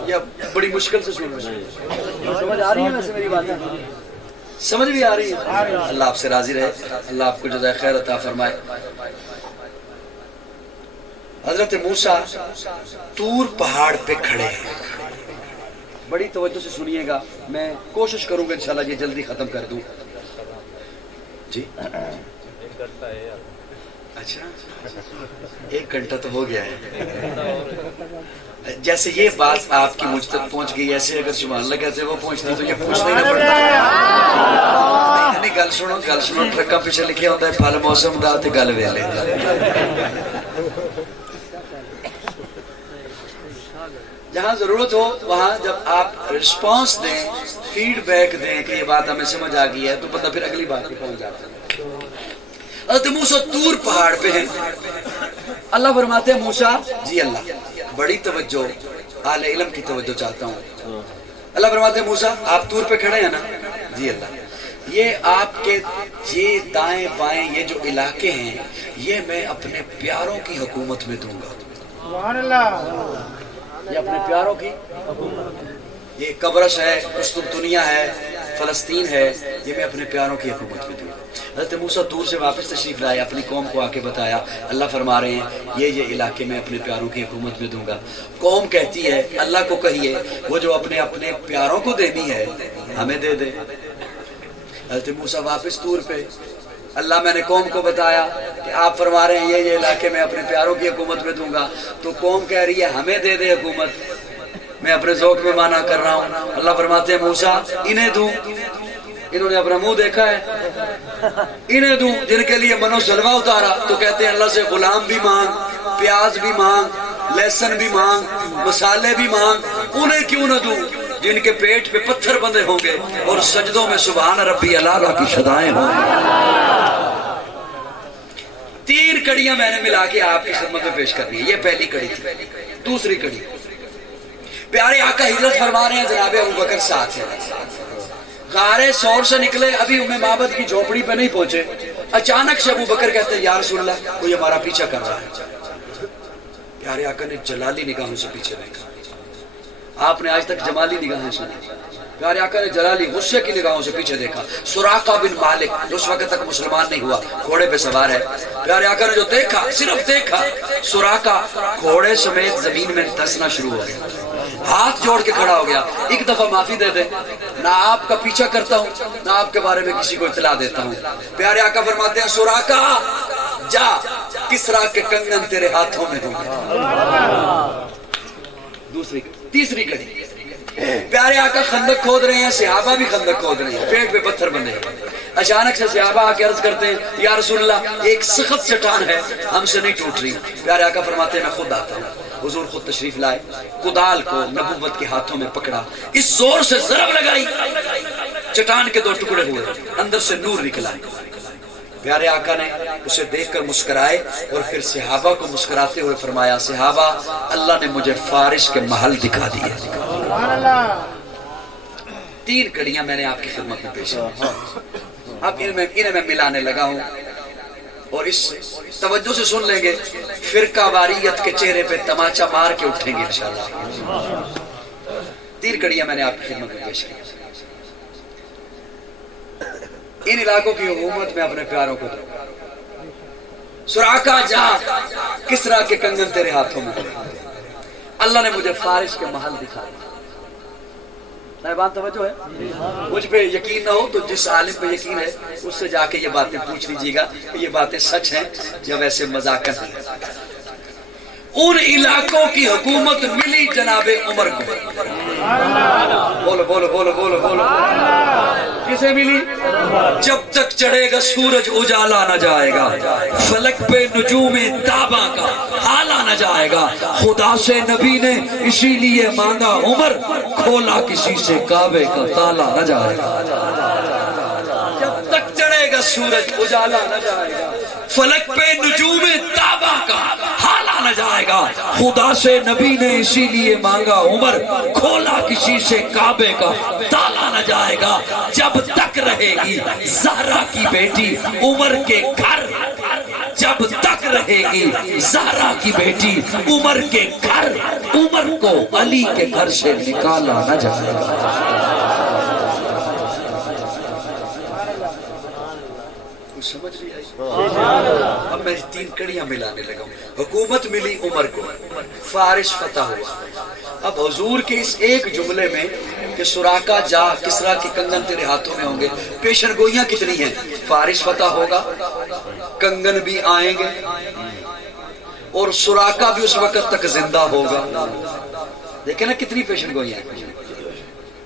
یا بڑی مشکل سے سن رہے ہیں؟ سمجھ آ رہی ہے ویسے میری باتیں؟ سمجھ بھی آ رہی ہے؟ اللہ آپ سے راضی رہے، اللہ آپ کو جزائے خیر عطا فرمائے۔ حضرت موسیٰ طور پہاڑ پہ کھڑے ہیں، بڑی توجہ سے سنیے گا، میں کوشش کروں گا انشاءاللہ یہ جلدی ختم کر دوں۔ جی اچھا 1 گھنٹہ تو ہو گیا ہے۔ جیسے یہ بات آپ کی مجھ تک پہنچ گئی، ایسے اگر سبحان اللہ کہتے وہ پہنچتی تو یہ پوچھنا ہی نہ پڑتا۔ گل سنو ٹرکا پیچھے لکھے ہوتا ہے پھل موسم دا تے گل ویلے۔ جہاں ضرورت ہو وہاں جب آپ رسپانس دیں، فیڈ بیک دیں کہ یہ بات ہمیں سمجھ آ گئی ہے تو بندہ پھر اگلی بات پہ پہنچ جاتا ہے۔ حضرت موسیٰ طور پہاڑ پہ ہیں، اللہ فرماتے ہیں موسیٰ جی اللہ، بڑی توجہ اہل علم کی توجہ چاہتا ہوں۔ اللہ فرماتے ہیں موسیٰ آپ طور پہ کھڑے ہیں نا؟ جی اللہ، یہ آپ کے یہ دائیں بائیں یہ جو علاقے ہیں یہ میں اپنے پیاروں کی حکومت میں دوں گا۔ سبحان اللہ۔ یہ اپنے پیاروں کی، یہ قبرص ہے، قسطنطنیہ ہے، فلسطین ہے، یہ میں اپنے پیاروں کی حکومت میں دوں گا۔ حضرت موسیٰ دور سے واپس تشریف لائے، اپنی قوم کو آ کے بتایا، اللہ فرما رہے ہیں یہ علاقے میں اپنے پیاروں کی حکومت میں دوں گا۔ قوم کہتی ہے اللہ کو کہیے وہ جو اپنے پیاروں کو دینی ہے ہمیں دے دے۔ حضرت موسیٰ واپس طور پہ، اللہ میں نے قوم کو بتایا کہ آپ فرما رہے ہیں یہ علاقے میں اپنے پیاروں کی حکومت میں دوں گا، تو قوم کہہ رہی ہے ہمیں دے دے حکومت، میں اپنے ذوق میں مانا کر رہا ہوں۔ اللہ فرماتے ہیں موسیٰ انہیں دوں، انہوں نے اپنا منہ دیکھا ہے، انہیں دوں جن کے لیے منو سلوہ اتارا تو کہتے ہیں اللہ سے غلام بھی مانگ، پیاز بھی مانگ، لہسن بھی مانگ، مسالے بھی مانگ، انہیں کیوں نہ دوں جن کے پیٹ پہ پتھر بندھے ہوں گے اور سجدوں میں سبحان ربی الاعلیٰ کی صدائیں ہوں گی۔ 3 کڑیاں میں نے ملا کے آپ کی خدمت میں پیش کرنی ہے، یہ پہلی کڑی تھی۔ دوسری کڑی، پیارے آقا ہجرت فرما رہے ہیں، جناب ابوبکر ساتھ ہیں، غار سور سے نکلے، ابھی ام معبد کی جھوپڑی پہ نہیں پہنچے، اچانک سے ابوبکر کہتے ہیں یا رسول اللہ کوئی ہمارا پیچھا کر رہا ہے۔ پیارے آقا نے جلالی نگاہوں سے پیچھے دیکھا، آپ نے آج تک جمالی نگاہیں سنی، پیارے آقا نے جلالی غصے کی نگاہوں سے پیچھے دیکھا۔ سراقہ بن مالک جو اس وقت تک مسلمان نہیں ہوا، گھوڑے پہ سوار ہے، پیارے آقا نے جو دیکھا، صرف دیکھا، سراقہ گھوڑے سمیت زمین میں دھسنا شروع ہو گیا، ہاتھ جوڑ کے کھڑا ہو گیا، ایک دفعہ معافی دے دے، نہ آپ کا پیچھا کرتا ہوں نہ آپ کے بارے میں کسی کو اطلاع دیتا ہوں۔ پیارے آقا فرماتے ہیں سراقہ جا، کسرا کے کنگن تیرے ہاتھوں میں ہوں گے۔ تیسری کڑی، پیارے آقا خندق کھود رہے ہیں، صحابہ بھی خندق کھود رہے ہیں، پیٹ پہ پتھر بندھے ہیں، اچانک سے صحابہ آ کے عرض کرتے ہیں یا رسول اللہ ایک سخت چٹان ہے ہم سے نہیں ٹوٹ رہی۔ پیارے آقا فرماتے ہیں میں خود آتا ہوں۔ حضور خود تشریف لائے، کدال کو نبوت کے ہاتھوں میں پکڑا، اس زور سے ضرب لگائی، چٹان کے 2 ٹکڑے ہوئے، اندر سے نور نکلا۔ پیارے آقا نے اسے دیکھ کر مسکرائے اور پھر صحابہ کو مسکراتے ہوئے فرمایا صحابہ اللہ نے مجھے فارس کے محل دکھا دیے۔ 3 کڑیاں میں نے آپ کی خدمت میں پیش کی، اب انہیں میں ملانے لگا ہوں اور اس توجہ سے سن لیں گے، فرقہ واریت کے چہرے پہ تماچا مار کے اٹھیں گے انشاءاللہ۔ 3 کڑیاں میں نے آپ کی خدمت میں پیش کی. ان علاقوں کی حکومت میں اپنے پیاروں کو دوں. سراقہ جا کسرا کے کنگن تیرے ہاتھوں میں. اللہ نے مجھے فارس کے محل دکھایا. صاحبان توجہ ہے؟ مجھ پہ یقین نہ ہو تو جس عالم پہ یقین ہے اس سے جا کے یہ باتیں پوچھ لیجیے گا کہ یہ باتیں سچ ہیں یا ویسے مذاقن ہیں. ان علاقوں کی حکومت ملی جناب عمر کو. بولو بولو بولو بولو بولو. کسے ملی؟ جب تک چڑھے گا سورج اجالا نہ جائے گا, فلک پہ نجوم تابا کا حالا نہ جائے گا. خدا سے نبی نے اسی لیے مانگا عمر, کھولا کسی سے کعبے کا تالا نہ جائے گا. جب تک چڑھے گا سورج اجالا نہ جائے گا, فلک پہ نجوم تابا کا حالا نہ جائے گا. خدا سے نبی نے اسی لیے مانگا عمر, کھولا کسی سے کعبے کا تالا نہ جائے گا. جب تک رہے گی زہرا کی بیٹی عمر کے گھر, جب تک رہے گی زہرا کی بیٹی عمر کے گھر, عمر کو علی کے گھر سے نکالا نہ جائے گا. سمجھ لیا؟ اب میں 3 کڑیاں ملانے لگا ہوں. حکومت ملی عمر کو, فارس فتح ہوا. اب حضور کے اس ایک جملے میں کہ سراقہ جا کسرا کے کنگن تیرے ہاتھوں میں ہوں گے, پیشن گوئیاں کتنی ہیں؟ فارس فتح ہوگا, کنگن بھی آئیں گے, اور سراقہ بھی اس وقت تک زندہ ہوگا. دیکھیں نا کتنی پیشن گوئیاں ہیں.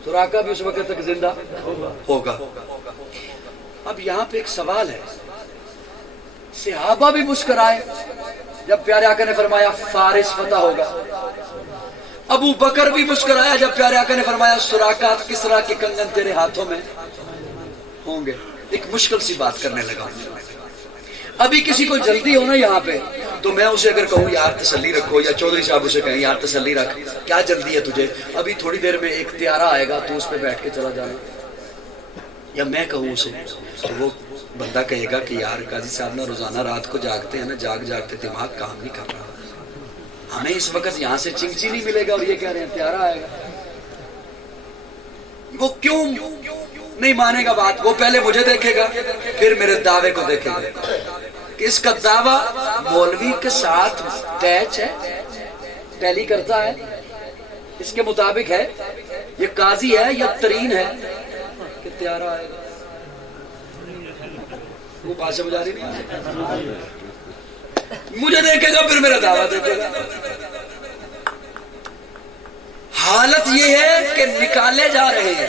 سراقہ بھی اس وقت تک زندہ ہوگا. اب یہاں پہ ایک سوال ہے. صحابہ بھی مسکرائے جب پیارے آقا نے فرمایا فارس فتح ہوگا. ابو بکر بھی مسکرایا جب پیارے آقا نے فرمایا سراقہ کسرا کے کنگن تیرے ہاتھوں میں ہوں گے. ایک مشکل سی بات کرنے لگا. ابھی کسی کو جلدی ہو نا یہاں پہ, تو میں اسے اگر کہوں یار تسلی رکھو, یا چودھری صاحب اسے کہیں یار تسلی رکھ, کیا جلدی ہے تجھے, ابھی تھوڑی دیر میں ایک طیارہ آئے گا تو اس پہ بیٹھ کے چلا جانا. یا میں کہوں اسے تو وہ بندہ کہے گا کہ یار قاضی صاحب نا روزانہ رات کو جاگتے ہیں نا, جاگتے دماغ کام نہیں کر رہا, ہمیں اس وقت یہاں سے چنگچی نہیں ملے گا اور یہ کہہ رہے ہیں طیارہ آئے گا. وہ کیوں نہیں مانے گا بات؟ وہ پہلے مجھے دیکھے گا پھر میرے دعوے کو دیکھے گا کہ اس کا دعویٰ مولوی کے ساتھ پیچ ہے, ٹیلی کرتا ہے, اس کے مطابق ہے, یہ قاضی ہے یا ترین ہے کہ طیارہ آئے گا. وہ بات سمجھ آ رہی نہیں؟ مجھے دیکھے گا پھر میرا دعویٰ دیکھے گا. حالت یہ ہے کہ نکالے جا رہے ہیں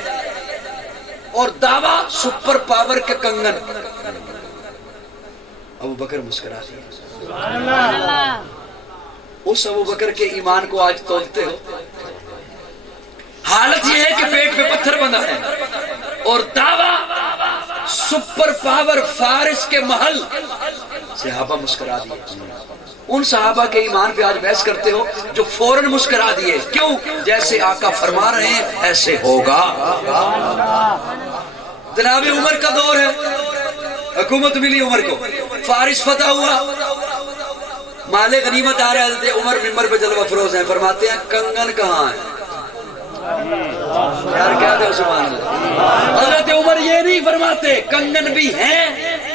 اور دعویٰ سپر پاور کے کنگن. ابو بکر مسکرا دیا. اس ابو بکر کے ایمان کو آج تولتے ہو. حالت یہ ہے کہ پیٹ پہ پتھر بندھا ہے اور دعویٰ سپر پاور فارس کے محل. صحابہ مسکرا دیے. ان صحابہ کے ایمان پہ آج بحث کرتے ہو جو فوراً مسکرا دیے. کیوں؟ جیسے آقا فرما رہے ہیں ایسے ہوگا. جناب عمر کا دور ہے, حکومت ملی عمر کو, فارس فتح ہوا, مال غنیمت آ رہا ہے. عمر ممبر پہ جلوہ افروز ہیں, فرماتے ہیں کنگن کہاں ہے؟ یار کیا دے سبحان اللہ. حضرت عمر یہ نہیں فرماتے کنگن بھی ہیں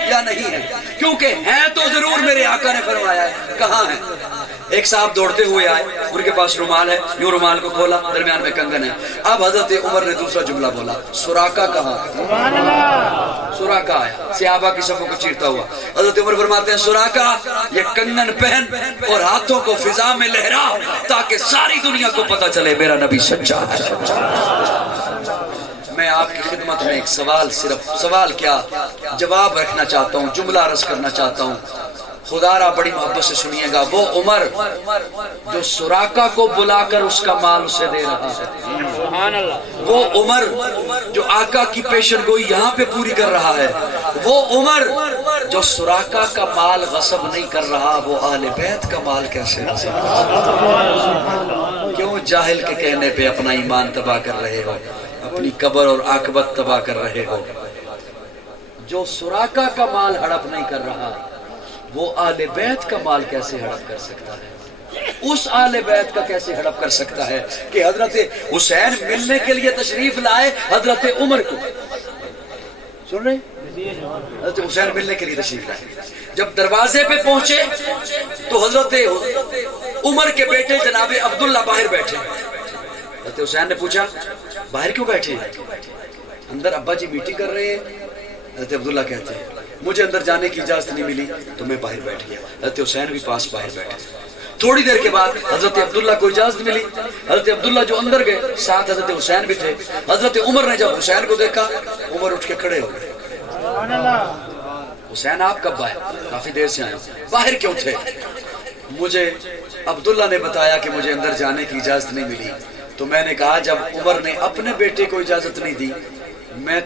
یا نہیں ہے, کیونکہ ہیں تو ضرور میرے آقا نے فرمایا ہے. کہاں ہیں؟ ایک صاحب دوڑتے ہوئے آئے, ان کے پاس رومال ہے, یوں رومال کو کھولا, درمیان میں کنگن ہے. اب حضرت عمر نے دوسرا جملہ بولا, سراقہ کہاں؟ سراقہ آیا صحابہ کی صفوں کو چیرتا ہوا. حضرت عمر فرماتے ہیں سراقہ یہ کنگن پہن اور ہاتھوں کو فضا میں لہرا تاکہ ساری دنیا کو پتہ چلے میرا نبی سچا ہے. میں آپ کی خدمت میں ایک سوال, صرف سوال کیا جواب رکھنا چاہتا ہوں, جملہ عرض کرنا چاہتا ہوں. خدا را بڑی محبت سے سنیے گا. وہ عمر جو سراقہ کو بلا کر اس کا مال اسے دے رہا ہے, وہ عمر جو آقا کی پیشن گوئی یہاں پہ پوری کر رہا ہے, وہ عمر جو سراقہ کا مال غصب نہیں کر رہا, وہ اہل بیت کا مال کیسے غصب؟ کیوں جاہل کے کہنے پہ اپنا ایمان تباہ کر رہے ہو, اپنی قبر اور عاقبت تباہ کر رہے ہو؟ جو سراقہ کا مال ہڑپ نہیں کر رہا, وہ آل بیت کا مال کیسے ہڑپ کر سکتا ہے؟ اس آل بیت کا کیسے ہڑپ کر سکتا ہے کہ حضرت حسین ملنے کے لیے تشریف لائے حضرت عمر کو؟ سن رہے ہیں؟ حضرت حسین ملنے کے لیے تشریف لائے، جب دروازے پہ پہنچے تو حضرت عمر کے بیٹے جناب عبداللہ باہر بیٹھے۔ حضرت حسین نے پوچھا باہر کیوں بیٹھے ہیں؟ اندر ابا جی میٹنگ کر رہے ہیں۔ حضرت عبداللہ کہتے ہیں مجھے اندر جانے کی اجازت نہیں ملی تو میں باہر بیٹھ گیا۔ حضرت حسین بھی پاس باہر بیٹھے۔ تھوڑی دیر کے بعد حضرت عبداللہ کو اجازت ملی، حضرت عبداللہ جو اندر گئے، ساتھ حضرت حسین بھی تھے۔ حضرت عمر نے جب حسین کو دیکھا، عمر اٹھ کے کھڑے ہو گئے۔ حسین آپ کب آئے؟ کافی دیر سے آئے۔ باہر کیوں تھے؟ مجھے عبداللہ نے بتایا کہ مجھے اندر جانے کی اجازت نہیں ملی، تو میں نے کہا جب عمر نے اپنے بیٹے کو اجازت نہیں دی، میں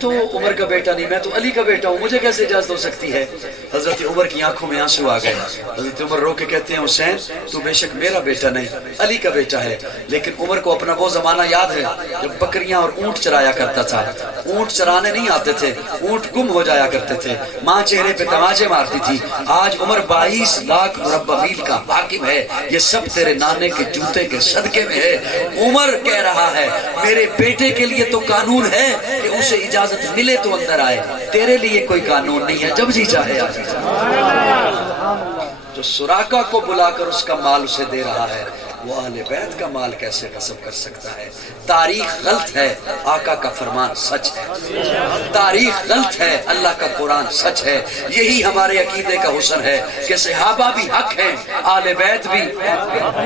تو عمر کا بیٹا نہیں، میں تو علی کا بیٹا ہوں، مجھے کیسے اجازت ہو سکتی ہے؟ حضرت عمر کی آنکھوں میں آنسو آ گئے۔ حضرت عمر رو کے کہتے ہیں حسین تو بے شک میرا بیٹا نہیں علی کا بیٹا ہے، لیکن عمر کو اپنا وہ زمانہ یاد ہے جب بکریاں اور اونٹ چرایا کرتا تھا۔ اونٹ چرانے نہیں آتے تھے، اونٹ گم ہو جایا کرتے تھے، ماں چہرے پہ تماچے مارتی تھی۔ آج عمر 22 لاکھ مربع میل کا حاکم ہے، یہ سب تیرے نانے کے جوتے کے صدقے میں ہے۔ عمر کہہ رہا ہے میرے بیٹے کے لیے تو قانون ہے کہ اسے اجازت ملے تو اندر آئے، تیرے لیے کوئی قانون نہیں ہے، جب جی چاہے آ جائے۔ جو سراقہ کو بلا کر اس کا مال اسے دے رہا ہے، وہ اہل بیت کا مال کیسے غصب کر سکتا ہے؟ تاریخ غلط ہے، آقا کا فرمان سچ ہے۔ تاریخ غلط ہے، اللہ کا قرآن سچ ہے۔ یہی ہمارے عقیدے کا حسن ہے کہ صحابہ بھی حق ہیں، آل بیت بھی۔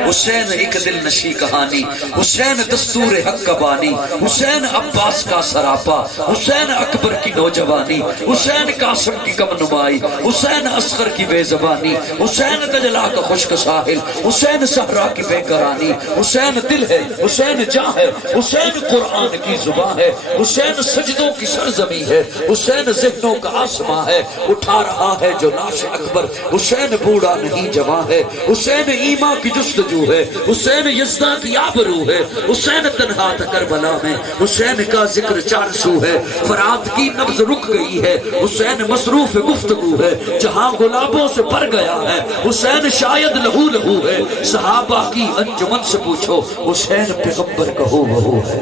حسین ایک دل نشی کہانی، حسین دستور حق کا بانی، حسین عباس کا سراپا، حسین اکبر کی نوجوانی، حسین قاسم کی کم نمائی، حسین اصغر کی بے زبانی، حسین دجلہ کا خشک ساحل، حسین صحرا کی بے قرانی، حسین دل ہے، حسین جاں ہے، حسین قرآن کی زبان ہے، حسین سجدوں کی سرزمین ہے، حسین ذہنوں کا آسماں ہے، اٹھا رہا ہے جو لاش اکبر، حسین بوڑھا نہیں جوان ہے، حسین ایمان کی جستجو ہے، حسین یزداں کی آبرو ہے، حسین تنہا تھا کربلا میں، حسین کا ذکر 400 ہے، فرات کی نبض رک گئی ہے، حسین مصروف گفتگو ہے، جہاں گلابوں سے بھر گیا ہے، حسین شاید لہو لہو ہے، صحابہ کی انجمن سے پوچھو حسین پیغمبر کہو بہو ہے،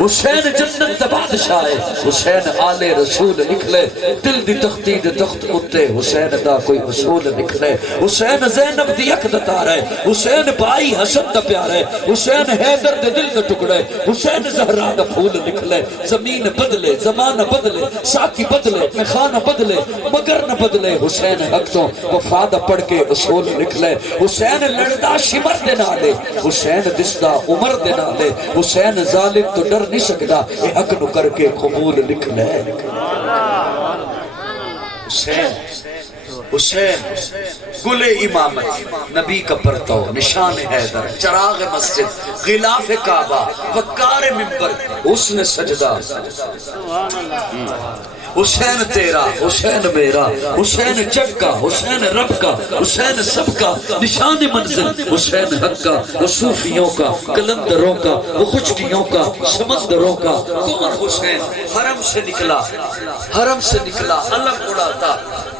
حسین جنت دا بادشاہ ہے، حسین آل رسول نکلے، دل دی تختی دی تخت اتے حسین دا کوئی اصول نکلے، حسین زینب دی یک دا تار ہے، حسین بھائی حسن دا پیار ہے، حسین حیدر دے دل دا ٹکڑے، حسین زہرا دا پھول نکلے، زمین بدلے زمانہ بدلے ساکی بدلے میخانہ بدلے مگر نہ بدلے، حسین حق تو وفا دا پڑھ کے اصول نکلے، حسین لڑدا شمر دے نالے، حسین دستا عمر دے نالے، حسین ظالم تو ڈر نہیں سکتا، اے حق نو کر کے قبول لکھ لے۔ حسین گل امامت، نبی کا پرتو، نشان حیدر، چراغ مسجد، غلاف کعبہ، وقار منبر، حسن سجدہ، حسین تیرا، حسین میرا، حسین جگ کا، حسین رب کا، حسین سب کا، نشان منزل، حسین حق کا، وہ صوفیوں کا، کلندروں کا، وہ خشکیوں کا، سمندروں کا۔ کون حسین؟ حرم سے نکلا، حرم سے نکلا، علم اڑاتا،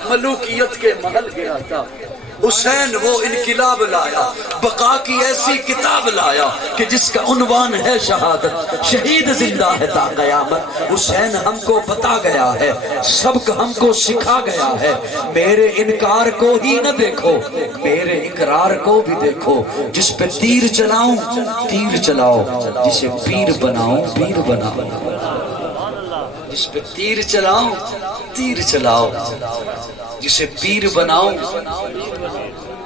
ملوکیت کے محل گیا تھا۔ حسین وہ انقلاب لایا، بقا کی ایسی کتاب لایا کہ جس کا عنوان ہے شہادت، شہید زندہ ہے تا قیامت۔ حسین ہم کو بتا گیا ہے، سبق ہم کو سکھا گیا ہے، میرے انکار کو ہی نہ دیکھو، میرے اقرار کو بھی دیکھو، جس پہ تیر چلاؤں تیر چلاؤ، جسے پیر بناؤں پیر بناؤ، جس پہ تیر چلاؤں تیر چلاؤ، جسے پیر بناؤ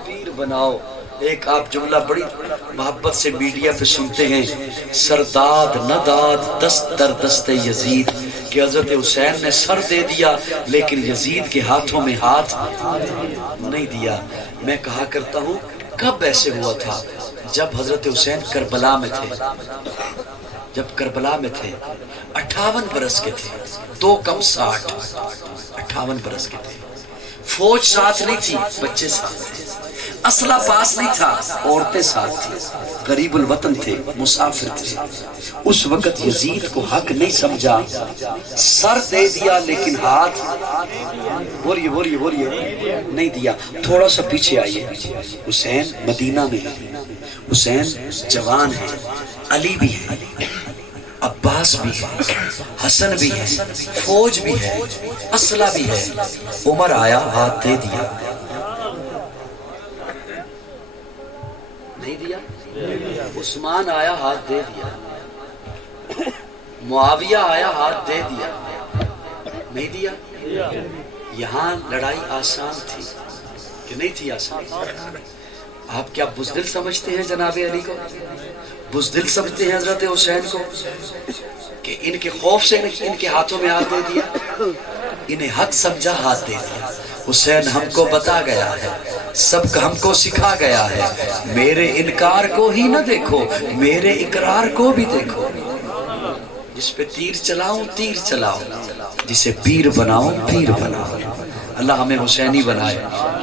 پیر بناؤ۔ ایک آپ جملہ بڑی محبت سے میڈیا پہ سنتے ہیں، سرداد نہ داد دست در دست یزید، کہ حضرت حسین نے سر دے دیا لیکن یزید کے ہاتھوں میں ہاتھ نہیں دیا۔ میں کہا کرتا ہوں کب ایسے ہوا تھا؟ جب حضرت حسین کربلا میں تھے، جب کربلا میں تھے 58 برس کے تھے، 2 کم 60، 58 برس کے تھے، فوج ساتھ نہیں تھی، بچے ساتھ تھے، اسلحہ پاس نہیں تھا، عورتیں ساتھ تھیں، غریب الوطن تھے، مسافر تھے۔ اس وقت یزید کو حق نہیں سمجھا، سر دے دیا لیکن ہاتھ بولیے نہیں دیا۔ تھوڑا سا پیچھے آئیے، حسین مدینہ میں ہے، حسین جوان ہے، علی بھی ہے، عباس بھی ہے، حسن بھی ہے، فوج بھی ہے، اسلحہ بھی ہے۔ عمر آیا، ہاتھ دے دیا، نہیں دیا۔ عثمان آیا، ہاتھ دے دیا۔ معاویہ آیا، ہاتھ دے دیا، نہیں دیا۔ یہاں لڑائی آسان تھی کہ نہیں تھی آسان؟ آپ کیا بزدل سمجھتے ہیں جناب علی کو؟ بزدل سمجھتے ہیں حضرت حسین کو کہ ان کے خوف سے ان کے ہاتھوں میں ہاتھ دے دیا؟ انہیں حق سمجھا، ہاتھ دے دیا۔ حسین ہم کو بتا گیا ہے، سب ہم کو سکھا گیا ہے، میرے انکار کو ہی نہ دیکھو، میرے اقرار کو بھی دیکھو۔ جس پہ تیر چلاؤں تیر چلاؤ، جسے پیر بناؤں پیر بناؤ۔ اللہ ہمیں حسینی بنائے،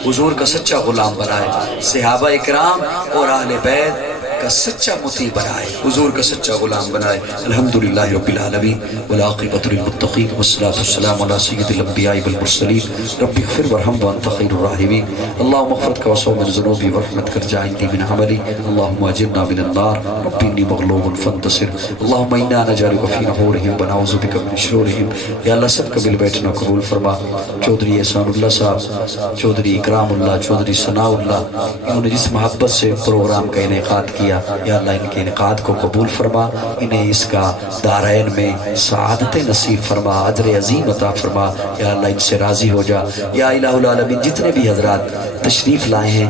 حضور کا سچا غلام بنائے، صحابہ اکرام اور اہل بیت کا سچا مطیع بنائے، حضور کا سچا غلام بنائے۔ الحمدللہ رب العالمین والعاقبۃ للمتقین والصلاۃ والسلام علی سید الانبیاء والمرسلین رب اغفر وارحم وانت خیر الراحمین۔ اللہم اغفرت کا من ذنوبی ورحمت کر جائندی من عملی، اللہم اجرنا من النار، رب انی مغلوب فانتصر، اللہم انا نجعلک فی نحورہم ونعوذ بک من شرورہم۔ یا اللہ سب کا مل بیٹھنا قبول فرما۔ چودھری احسان اللہ صاحب، چودھری اکرام اللہ، چودھری ثناء اللہ، انہوں نے جس محبت سے پروگرام کا انعقاد کیا، یا اللہ ان کے انعقاد کو قبول فرما، انہیں اس کا دارین میں سعادت نصیب فرما، اجر عظیم عطا فرما، یا اللہ ان سے راضی ہو جا۔ یا الہ العالمین جتنے بھی حضرات تشریف لائے ہیں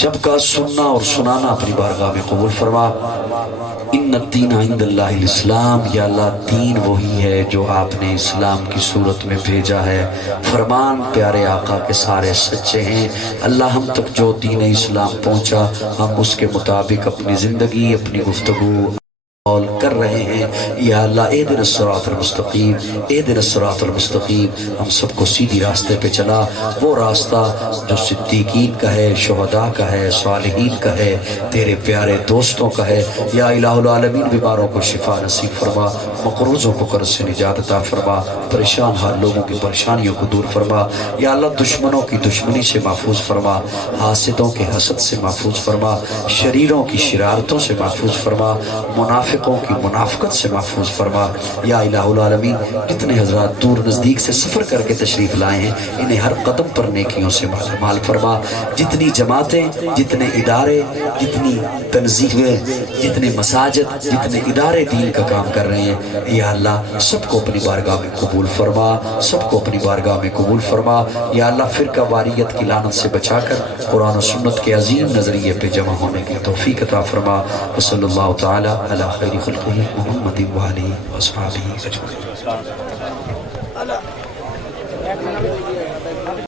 سب کا سننا اور سنانا اپنی بارگاہ میں قبول فرما۔ ان الدین عند اللہ الاسلام، یا اللہ دین وہی ہے جو آپ نے اسلام کی صورت میں بھیجا ہے، فرمان پیارے آقا کے سارے سچے ہیں۔ اللہ ہم تک جو دین اسلام پہنچا ہم اس کے مطابق اپنی زندگی، اپنی گفتگو کر رہے ہیں۔ یا اللہ اہدنا الصراط المستقیم، اہدنا الصراط المستقیم، ہم سب کو سیدھی راستے پہ چلا، وہ راستہ جو صدیقین کا ہے، شہداء کا ہے، صالحین کا ہے، تیرے پیارے دوستوں کا ہے۔ یا الہ العالمین بیماروں کو شفا نصیب فرما، مقروضوں کو قرض سے نجات عطا فرما، پریشان حال لوگوں کی پریشانیوں کو دور فرما۔ یا اللہ دشمنوں کی دشمنی سے محفوظ فرما، حاسدوں کے حسد سے محفوظ فرما، شریروں کی شرارتوں سے محفوظ فرما، منافقوں کی منافقت سے محفوظ فرما۔ یا الہ العالمین جتنے حضرات دور نزدیک سے سفر کر کے تشریف لائے ہیں انہیں ہر قدم پر نیکیوں سے مال فرما۔ جتنی جماعتیں، جتنے ادارے، جتنی تنظیمیں، جتنے مساجد، جتنے ادارے دین کا کام کر رہے ہیں، یا اللہ سب کو اپنی بارگاہ میں قبول فرما، سب کو اپنی بارگاہ میں قبول فرما۔ یا اللہ فرقہ واریت کی لعنت سے بچا کر قرآن و سنت کے عظیم نظریے پہ جمع ہونے کی توفیق عطا فرما۔ وصلی اللہ تعالی علی خیر خلقہ محمد وآلہ وصحبہ اجمعین۔